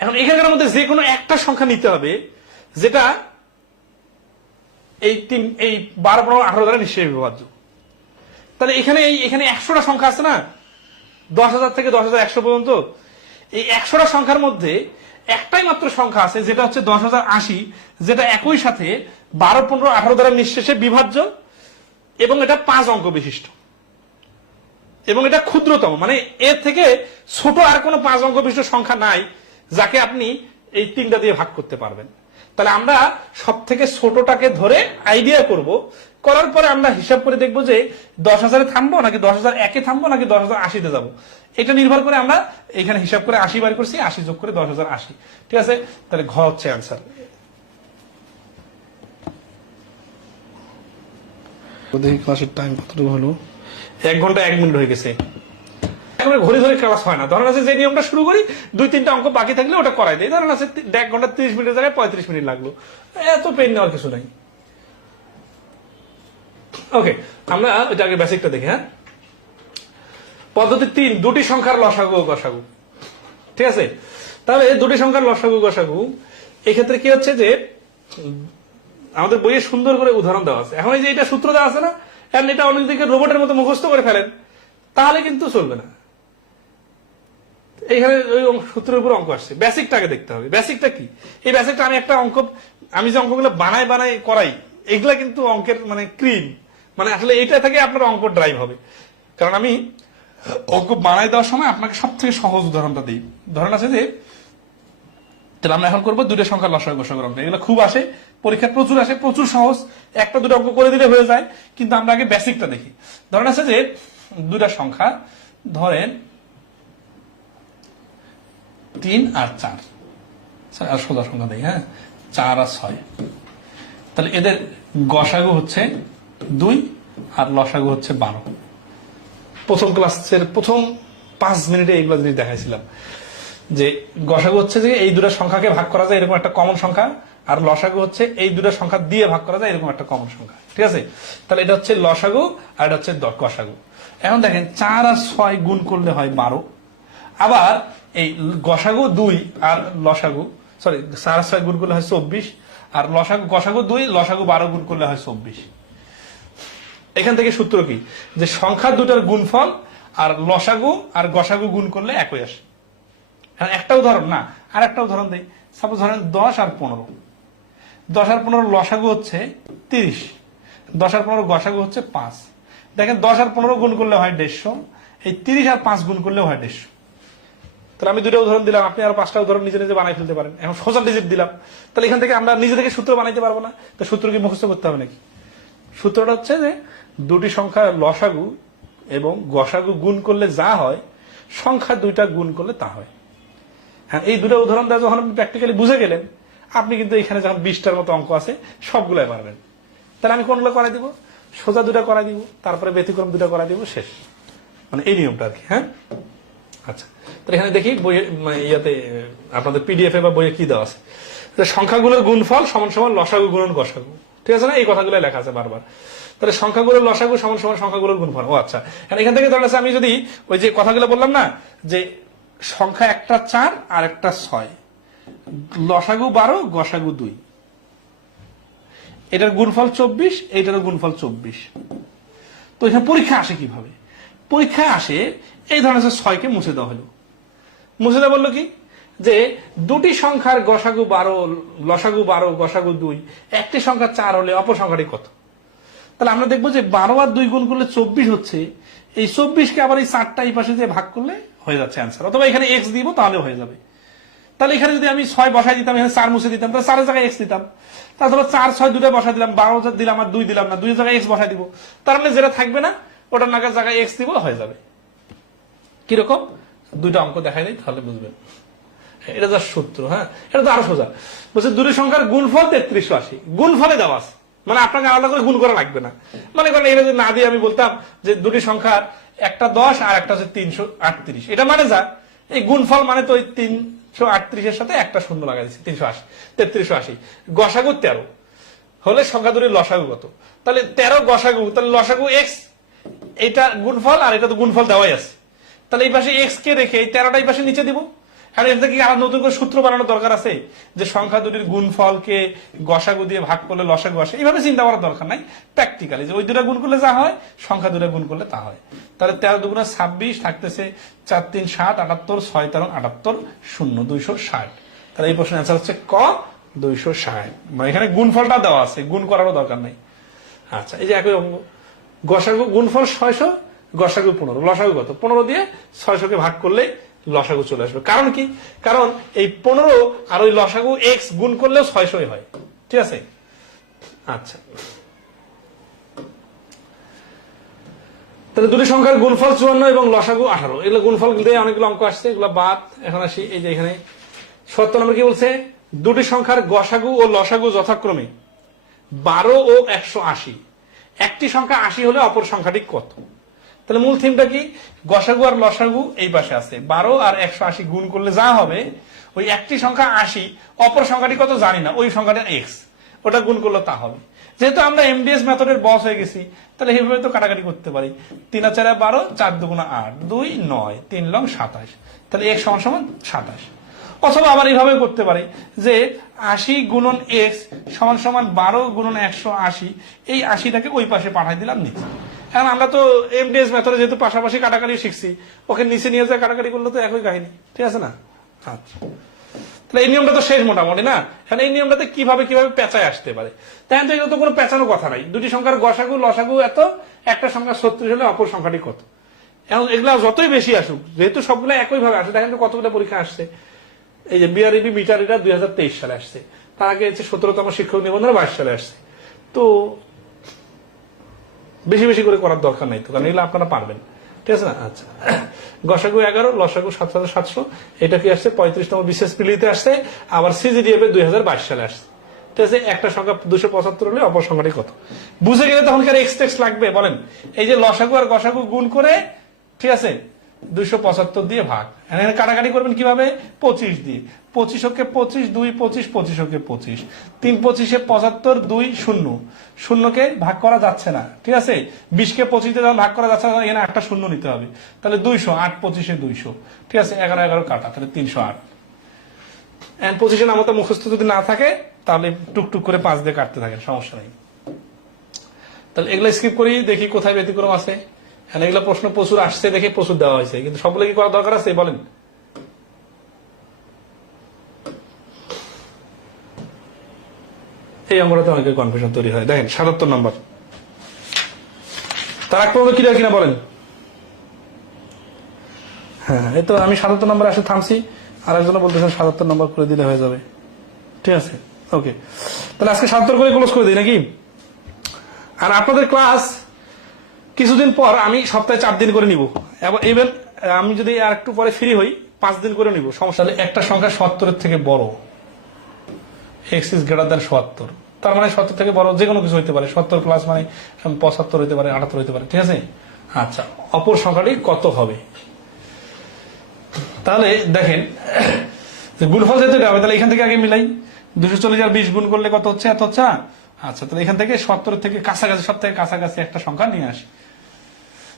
এখন এখানকার মধ্যে যে কোনো একটা সংখ্যা নিতে হবে যেটা এই 12, 15, 18 দ্বারা নিশ্চয়ই বিভাজ্য। তাহলে এখানে 100টা সংখ্যা আছে না, 10,000 থেকে 10,100 পর্যন্ত। এই 100টা সংখ্যার মধ্যে একটাই মাত্র সংখ্যা আছে যেটা হচ্ছে 10,080, যেটা একই সাথে 12, 15, 18 দ্বারা নিঃশেষে বিভাজ্য, এবং এটা 5 অঙ্ক বিশিষ্ট, এবং এটা ক্ষুদ্রতম। মানে এর থেকে ছোট আর কোনো 5 অঙ্ক বিশিষ্ট সংখ্যা নাই যাকে আপনি এই 3টা দিয়ে ভাগ করতে পারবেন। তাহলে আমরা সব থেকে ছোটটাকে ধরে আইডিয়া করব, করার পরে আমরা হিসাব করে দেখবো যে 10,000-এ থামবো নাকি 10,001-এ থামবো নাকি 10,080-তে যাবো। এটা নির্ভর করে আমরা এখানে হিসাব করে 80 বার করছি, 80 যোগ করে 10,080, ঠিক আছে। তাহলে ঘ হচ্ছে অ্যান্সার। দেখি ক্লাসের টাইম কতটুকু হলো। 1 ঘন্টা 1 মিনিট হয়ে গেছে। একেবারে ঘড়ি ধরে ক্লাস হয় না। ধরেন আছে যে নিয়মটা শুরু করি, 2-3টা অঙ্ক বাকি থাকলে ওটা করাই দেয়। ধরেন আছে 1 ঘন্টা 30 মিনিটের জায়গায় 35 মিনিট লাগলো, এত পেন নেওয়ার কিছু নাই। ওকে, আমরা এটা আগে বেসিকটা দেখি। হ্যাঁ, পদ্ধতি 3, দুটি সংখ্যার লসাগু ও গসাগু, ঠিক আছে। তাহলে দুটি সংখ্যার লসাগু গসাগু, এক্ষেত্রে কি হচ্ছে যে আমাদের বইয়ে সুন্দর করে উদাহরণ দেওয়া আছে। এখন এই যে এটা সূত্র দেওয়া আছে না, কারণ এটা অনেকদিকে রোবটের মতো মুখস্থ করে ফেলেন, তাহলে কিন্তু চলবে না। এখানে ওই সূত্রের উপর অঙ্ক আসছে, বেসিকটাকে দেখতে হবে। বেসিকটা কি? এই বেসিকটা আমি একটা অঙ্ক, আমি যে অঙ্কগুলো বানাই করাই, এগুলা কিন্তু অঙ্কের মানে ক্রিম, মানে আসলে এইটা থেকে আপনার অঙ্ক ড্রাইভ হবে। কারণ আমি অঙ্ক বানাই দেওয়ার সময় আপনাকে সব থেকে সহজ উদাহরণটা দিই। ধরেন আছে যে, তাহলে আমরা এখন করবো দুটো সংখ্যার লসাগু গসাগুর অঙ্ক। এগুলো খুব আসে পরীক্ষা, প্রচুর আসে, প্রচুর সহজ, একটা দুটো অঙ্ক করে দিলে হয়ে যায়। কিন্তু আমরা আগে বেসিকটা দেখি। ধরেন আছে যে দুটা সংখ্যা, ধরেন 3 আর 4, আর সোজা সংখ্যা দেই। হ্যাঁ, 4 আর 6। তাহলে এদের গসাগু হচ্ছে 2 আর লসাগু হচ্ছে 12। প্রথম ক্লাসের প্রথম 5 মিনিটে এইগুলো জিনিস দেখাইছিলাম যে গসাগু হচ্ছে যে এই দুটো সংখ্যাকে ভাগ করা যায় এরকম একটা কমন সংখ্যা, আর লসাগু হচ্ছে এই দুটো সংখ্যা দিয়ে ভাগ করা যায় এরকম একটা কমন সংখ্যা, ঠিক আছে। তাহলে এটা হচ্ছে লসাগু আর এটা হচ্ছে গসাগু। এখন দেখেন 4 আর 6 গুণ করলে হয় 12, আবার এই গসাগু 2 আর লসাগু, সরি 4 আর 6 গুণ করলে হয় 24, আর গসাগু 2, লসাগু 12 গুণ করলে হয় 24। এখান থেকে সূত্র কি, যে সংখ্যা দুটার গুণফল আর লসাগু আর গসাগু গুণ করলে একই আসে। হ্যাঁ, একটা উদাহরণ না, আর একটা উদাহরণ দেই। সাপোজ ধরেন 10 আর 15, 10 আর 15 লসাগু হচ্ছে 30, 10 আর 15 গসাগু হচ্ছে 5। দেখেন 10 আর 15 গুণ করলে হয় 150, এই 30 আর 5 গুণ করলে হয় 150। তাহলে আমি 2টা উদাহরণ দিলাম, আপনি আরো 5টা উদাহরণ নিজে নিজে বানাই ফেলতে পারেন। এখন সোজা ডিজিট দিলাম, তাহলে এখান থেকে আমরা নিজে থেকে সূত্র বানাইতে পারবো না, তো সূত্র কি মুখস্থ করতে হবে নাকি? সূত্রটা হচ্ছে যে দুটি সংখ্যার লসাগু এবং গসাগু গুণ করলে যা হয়, সংখ্যা দুইটা গুণ করলে তা হয়। হ্যাঁ, এই দুটো উদাহরণ দেওয়া যখন আপনি প্র্যাকটিক্যালি বুঝে গেলেন, আপনি কিন্তু এখানে যখন 20টার মতো অঙ্ক আছে সবগুলাই পারবেন। তাহলে আমি কোনগুলো করাই দিব? সোজা দুটা করাই দিব, তারপরে ব্যতিক্রম দুটা করাই দিব, শেষ। মানে এই নিয়মটা আর কি। হ্যাঁ, আচ্ছা, তাহলে এখানে দেখি বইয়ে ইয়াতে আপনাদের পিডিএফ এ বা বইয়ে কি দেওয়া আছে। সংখ্যাগুলোর গুণফল সমান সমান লসাগু গুণন গসাগু, ঠিক আছে না? এই কথাগুলো লেখা আছে বারবার। তাহলে সংখ্যাগুলোর লসাগু সমান সমান সংখ্যাগুলোর গুণফল। ও আচ্ছা, এখান থেকে ধরে আছে আমি যদি ওই যে কথাগুলো বললাম না, যে সংখ্যা একটা 4 আর একটা 6, লসাগু 12 গসাগু 2, এটার গুণফল 24, এইটারও গুণফল 24। তো এখানে পরীক্ষা আসে কিভাবে? পরীক্ষায় আসে এই ধরনের 6কে মুছে দেওয়া হলো। মুছে দেওয়া বললো কি, যে দুটি সংখ্যার গসাগু 12, লসাগু 12 গসাগু 2, একটি সংখ্যা 4 হলে অপর সংখ্যাটি কত? তাহলে আমরা দেখবো যে 12 আর 2 গুণ করলে 24 হচ্ছে। এই 24কে আবার এই 4টা এই পাশে যে ভাগ করলে হয়ে যাচ্ছে অ্যান্সার। অথবা এখানে x দিব তাহলে হয়ে যাবে। তাহলে এখানে যদি আমি 6 বসাই দিতাম, এখানে 4 মুছে দিতাম, তাহলে 4 এর জায়গায় x দিতাম। তারপর 4 6 দুটো বসাই দিলাম, 12 দিলাম আর 2 দিলাম না, 2 এর জায়গায় x বসাই দিব। তার মানে যেটা থাকবে না ওটার নাগার জায়গায় x দিব, হয়ে যাবে। কিরকম? দুইটা অঙ্ক দেখাই দেয় তাহলে বুঝবেন। এটা যার সূত্র। হ্যাঁ, এটা তো আরো সোজা। বলছে দুটি সংখ্যার গুণফল 3380, গুণফলে দেওয়া আছে, মানে আপনাকে আলাদা করে গুণ করা লাগবে না। মানে করেন এটা যদি না দিয়ে আমি বলতাম যে দুটি সংখ্যার একটা 10 আর একটা হচ্ছে 338, এটা মানে যা এই গুণফল মানে তো ওই 338 এর সাথে একটা শূন্য লাগাই দিচ্ছি, 380, 3380। গসাগু 13 হলে সংখ্যা দুটির লসাগু কত? তাহলে 13 গসাগু, তাহলে লসাগু x, এটা গুণফল আর এটা তো গুণফল দেওয়াই আছে। তাহলে এই পাশে x কে রেখে এই 13টা এই পাশে নিচে দিব। আর এটা কি আর নতুন করে সূত্র বানানোর দরকার আছে যে সংখ্যা দুটির গুণফলকে গসাগু দিয়ে ভাগ করলে লসাগু আসে? এইভাবে চিন্তা করার দরকার নাই। প্র্যাকটিক্যালি যে ওই দুটা গুণ করলে যা হয়, সংখ্যা দুটা গুণ করলে তা হয়। তাহলে 13 দুগুণে 26 থাকতেছে 4 3 7 78, 6 13 78, 0 260। তাহলে এই প্রশ্নের অ্যান্সার হচ্ছে ক 260। মানে এখানে গুণফলটা দেওয়া আছে, গুণ করারও দরকার নেই। আচ্ছা, এই যে একই অঙ্ক, গসাগু গুণফল 600, গসাগু 15, লসাগু কত? 15 দিয়ে 600কে ভাগ করলে লসাগু চলে আসবে। কারণ কি? কারণ এই 15 আর ওই লসাগু x গুণ করলেও 600 হয়, ঠিক আছে? আচ্ছা, তাহলে দুটি সংখ্যার গুণফল 54 এবং লসাগু 18, এগুলো গুণফল দিয়ে অনেকগুলো অঙ্ক আসছে, এগুলো বাদ। এখন আসি এই যে এখানে 70 নম্বর কি বলছে, দুটি সংখ্যার গসাগু ও লসাগু যথাক্রমে 12 ও 180, একটি সংখ্যা 80 হলে অপর সংখ্যাটি কত? তাহলে মূল থিমটা কি, গসাগু আর লসাগু এই পাশে আছে, 12 আর 180 গুণ করলে যা হবে, ওই একটি সংখ্যা 80, অপর সংখ্যাটি কত জানি না, ওই সংখ্যাটা x, ওটা গুণ করলে তা হবে। যেহেতু আমরা এমডিএস মেথডের বস হয়ে গেছি, তাহলে এইভাবে তো কাটাকাটি করতে পারি। 3 আর 4 12, 4 2 8, 2 9, 3 লং 27, তাহলে x সমান সমান 27। অথবা আবার এইভাবে করতে পারি যে 80 গুণন x সমান সমান 12 গুণন 180, এই 80টাকে ওই পাশে পাঠাই দিলাম নিচে। এখন আমরা তো এমডিএস মেথডে যেহেতু পাশাপাশি কাটাকাটি শিখছি, ওকে নিচে নিয়ে যায় কাটাকাটি করলে তো একই কাহিনী, ঠিক আছে না? আচ্ছা, তাহলে এই নিয়মটা তো শেষ মোটামুটি না? এখন এই নিয়মটাতে কিভাবে কিভাবে পেঁচায় আসতে পারে? তাই তো এগুলো তো কোনো পেঁচানো কথা নাই। দুটি সংখ্যার গসাগু লসাগু এত, একটা সংখ্যা 36 হলে অপর সংখ্যাটি কত? এখন এগুলা যতই বেশি আসুক, যেহেতু সবগুলো একই ভাবে আসে, দেখেন তো কতগুলো পরীক্ষা আসছে। এই যে বিআরইবি মিটারিটা 2023 সালে আসছে, তার আগে হচ্ছে 17তম শিক্ষক নিবন্ধন 22 সালে আসছে। তো বেশি বেশি করে করার দরকার নাই তো, কারণ এগুলো আপনারা পারবেন, ঠিক আছে না? আচ্ছা, গসাগু 11, লসাগু 7700, এটা কি আসছে 35তম বিশেষ পিলিতে আসছে, আবার সিজিডিএফ 2022 সালে আসছে, ঠিক আছে? একটা সংখ্যা 275 হলে অপর সংখ্যাটি কত? বুঝে গেলে তখন কি আর এক্স লাগবে বলেন? এই যে লসাগু আর গসাগু গুণ করে, ঠিক আছে, 275 দিয়ে ভাগ। এখানে কাটাকাটি করবেন কিভাবে? 25 দিয়ে, 25 ওকে 25, 2 25, 25 ওকে 25, 3 25 75, 2 0, শূন্যকে ভাগ করা যাচ্ছে না, ঠিক আছে? 20 কে 25 দিয়ে ভাগ করা যাচ্ছে না, এখানে একটা শূন্য নিতে হবে। তাহলে 200, 8 25 200, ঠিক আছে? 11 11 কাটা, তাহলে 308। এন্ড 25 নাম তো মুখস্থ যদি না থাকে তাহলে টুকটুক করে 5 দিয়ে কাটতে থাকেন, সমস্যা নেই। তাহলে এগুলো স্কিপ করি, দেখি কোথায় ব্যতিক্রম আছে। হ্যাঁ, এগুলো প্রশ্ন প্রচুর আসছে, দেখে প্রচুর দেওয়া হয়েছে, কিন্তু সবগুলো কি করা দরকার আছে বলেন? এই অঙ্কটাতে অনেকের কনফিউশন তৈরি হয়। দেখেন 77 নম্বর, তার আগ পর্যন্ত ক্লিয়ার কিনা বলেন? হ্যাঁ, এই তো আমি 77 নম্বর আসে থামছি, আর একজন বলতেছেন 77 নম্বর করে দিলে হয়ে যাবে, ঠিক আছে? ওকে, তাহলে আজকে 77 করে ক্লোজ করে দিই নাকি? আর আপনাদের ক্লাস কিছুদিন পর আমি সপ্তাহে 4 দিন করে নিব। ইভেন আমি যদি আর একটু পরে ফ্রি হই, 5 দিন করে নিব, সমস্যা নেই। একটা সংখ্যা 70 থেকে বড়, এক্স ইজ গ্রেটার দ্যান 70, তার মানে 70 থেকে বড় যে কোনো কিছু হইতে পারে, 70 প্লাস মানে 75 হইতে পারে, 78 হইতে পারে, ঠিক আছে। আচ্ছা, অপর সংখ্যাটি কত হবে? তাহলে দেখেন গুণফল যেহেতু এটা হবে, তাহলে এখান থেকে আগে মিলাই। 240 আর 20 গুণ করলে কত হচ্ছে? এত হচ্ছে না? আচ্ছা, তাহলে এখান থেকে 70 থেকে কাছাকাছি, সব থেকে কাছাকাছি একটা সংখ্যা নিয়ে আসি।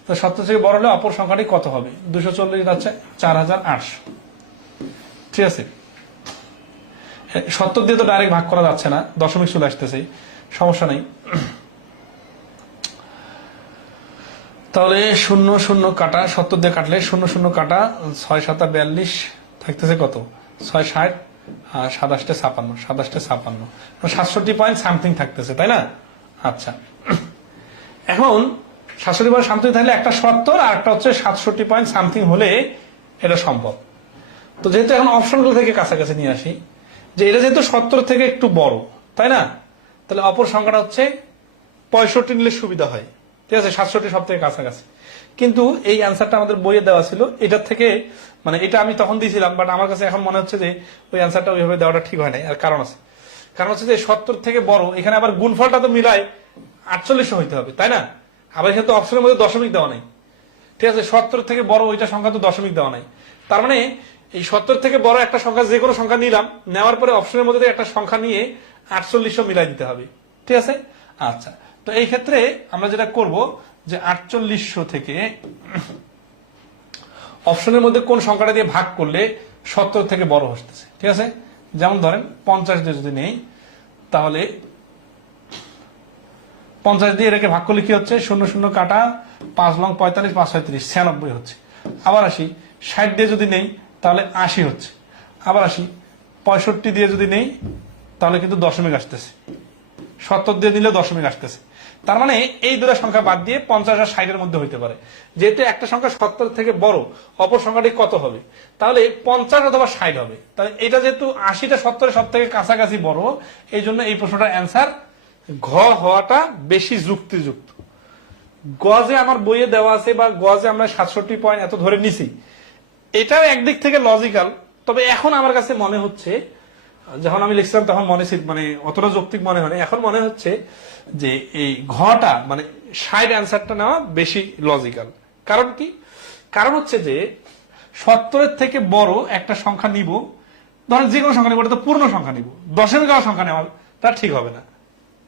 তো 70 থেকে বড় হলে অপর সংখ্যাটি কত হবে? 240 হচ্ছে 4800, ঠিক আছে। 70 দিয়ে তো ডাইরেক্ট ভাগ করা যাচ্ছে না, দশমিক চলে আসতেছে, সমস্যা নেই। তাহলে 0 0 কাটা, 70 দিয়ে কাটলে 0 0 কাটা, 6 7 42 থাকতেছে কত? 6 60 আর 27 56, 27 56, 67 পয়েন্ট সামথিং থাকতেছে, তাই না? আচ্ছা, এখন 67 পয়েন্ট সামথিং থাকলে একটা 70 আর একটা হচ্ছে 67 পয়েন্ট সামথিং হলে এটা সম্ভব। তো যেহেতু এখন অপশনগুলো থেকে কাছাকাছি নিয়ে আসি, যে এটা যেহেতু 70 থেকে একটু বড়, তাই না? তাহলে অপর সংখ্যাটা হচ্ছে 65 নিলে সুবিধা হয়, ঠিক আছে। 67 সব থেকে কাছাকাছি, কিন্তু এই অ্যান্সারটা আমাদের বইয়ে দেওয়া ছিল, এটার থেকে মানে এটা আমি তখন দিয়েছিলাম, বাট আমার কাছে এখন মনে হচ্ছে যে ওই অ্যান্সারটা ওইভাবে দেওয়াটা ঠিক হয় নাই। আর কারণ আছে, কারণ হচ্ছে যে 70 থেকে বড়, এখানে আবার গুণফলটা তো মিলায় 48 হইতে হবে, তাই না? আবার এখানে তো অপশনের মধ্যে দশমিক দেওয়া নাই, ঠিক আছে। 70 থেকে বড় ওইটা সংখ্যা তো দশমিক দেওয়া নাই, তার মানে এই 70 থেকে বড় একটা সংখ্যা যে কোনো সংখ্যা নিলাম, নেওয়ার পরে অপশনের মধ্যে একটা সংখ্যা নিয়ে 48 মিলাই দিতে হবে, ঠিক আছে। আচ্ছা, তো এই ক্ষেত্রে আমরা যেটা করব যে 48 থেকে অপশনের মধ্যে কোন সংখ্যাটা দিয়ে ভাগ করলে 70 থেকে বড় হচ্ছে, ঠিক আছে। যেমন ধরেন 50 দিয়ে যদি নেই, তাহলে 50 দিয়ে এটাকে ভাগ করলে কি হচ্ছে? 0 0 কাটা, 5 লং 45, 5 36, 96 হচ্ছে। আবার আসি 60 দিয়ে যদি নেই, তাহলে 80 হচ্ছে। আবার আসি 65 দিয়ে যদি নেই, তাহলে কিন্তু দশমিক আসতেছে। 70 দিয়ে নিলে দশমিক আসতেছে, তার মানে এই দুটো সংখ্যা বাদ দিয়ে 50 আর 60 এর মধ্যে হইতে পারে। যেহেতু একটা সংখ্যা 70 থেকে বড়, অপর সংখ্যাটি কত হবে? তাহলে 50 অথবা 60 হবে। তাহলে এটা যেহেতু 80টা 70 সব থেকে কাছাকাছি বড়, এই জন্য এই প্রশ্নটার অ্যান্সার ঘ হওয়াটা বেশি যুক্তিযুক্ত। গজে আমার বইয়ে দেওয়া আছে, বা গজে আমরা 67 পয়েন্ট এত ধরে নিছি, এটাও একদিক থেকে লজিক্যাল। তবে এখন আমার কাছে মনে হচ্ছে, যখন আমি লিখছিলাম তখন মনে ছিল মানে অতটা যৌক্তিক মনে হয়, এখন মনে হচ্ছে যে এই ঘটা মানে 60 অ্যান্সারটা নেওয়া বেশি লজিক্যাল। কারণ কি? কারণ হচ্ছে যে 70 থেকে বড় একটা সংখ্যা নিব, ধরেন যে কোনো সংখ্যা নিব, এটা তো পূর্ণ সংখ্যা নিব, দশমিক সংখ্যা নেওয়া তা ঠিক হবে না,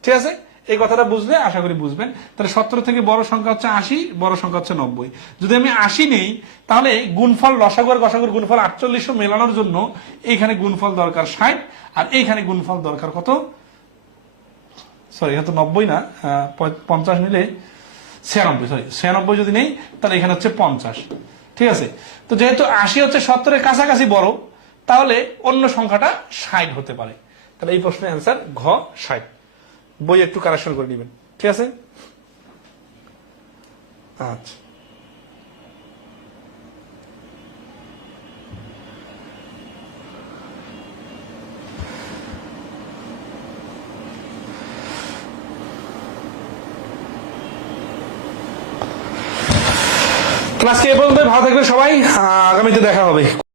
ঠিক আছে। এই কথাটা বুঝলে আশা করি বুঝবেন। তাহলে 70 থেকে বড় সংখ্যা হচ্ছে 80, বড় সংখ্যা হচ্ছে 90। যদি আমি 80 নেই, তাহলে গুণফল লসাগু আর গসাগুর গুণফল 48 মেলানোর জন্য এইখানে গুণফল দরকার 60, আর এইখানে গুণফল দরকার কত? সরি, এটা তো 90 না, 50 নিলে 96, সরি 96 যদি নেই, তাহলে এখানে হচ্ছে 50, ঠিক আছে। তো যেহেতু 80 হচ্ছে 70 এর কাছাকাছি বড়, তাহলে অন্য সংখ্যাটা 60 হতে পারে। তাহলে এই প্রশ্নের অ্যান্সার ঘ 60। বই একটু কারেকশন করে নেবেন, ঠিক আছে। আচ্ছা, ক্লাসকে এ পর্যন্ত। ভালো থাকবে সবাই, আগামীতে দেখা হবে।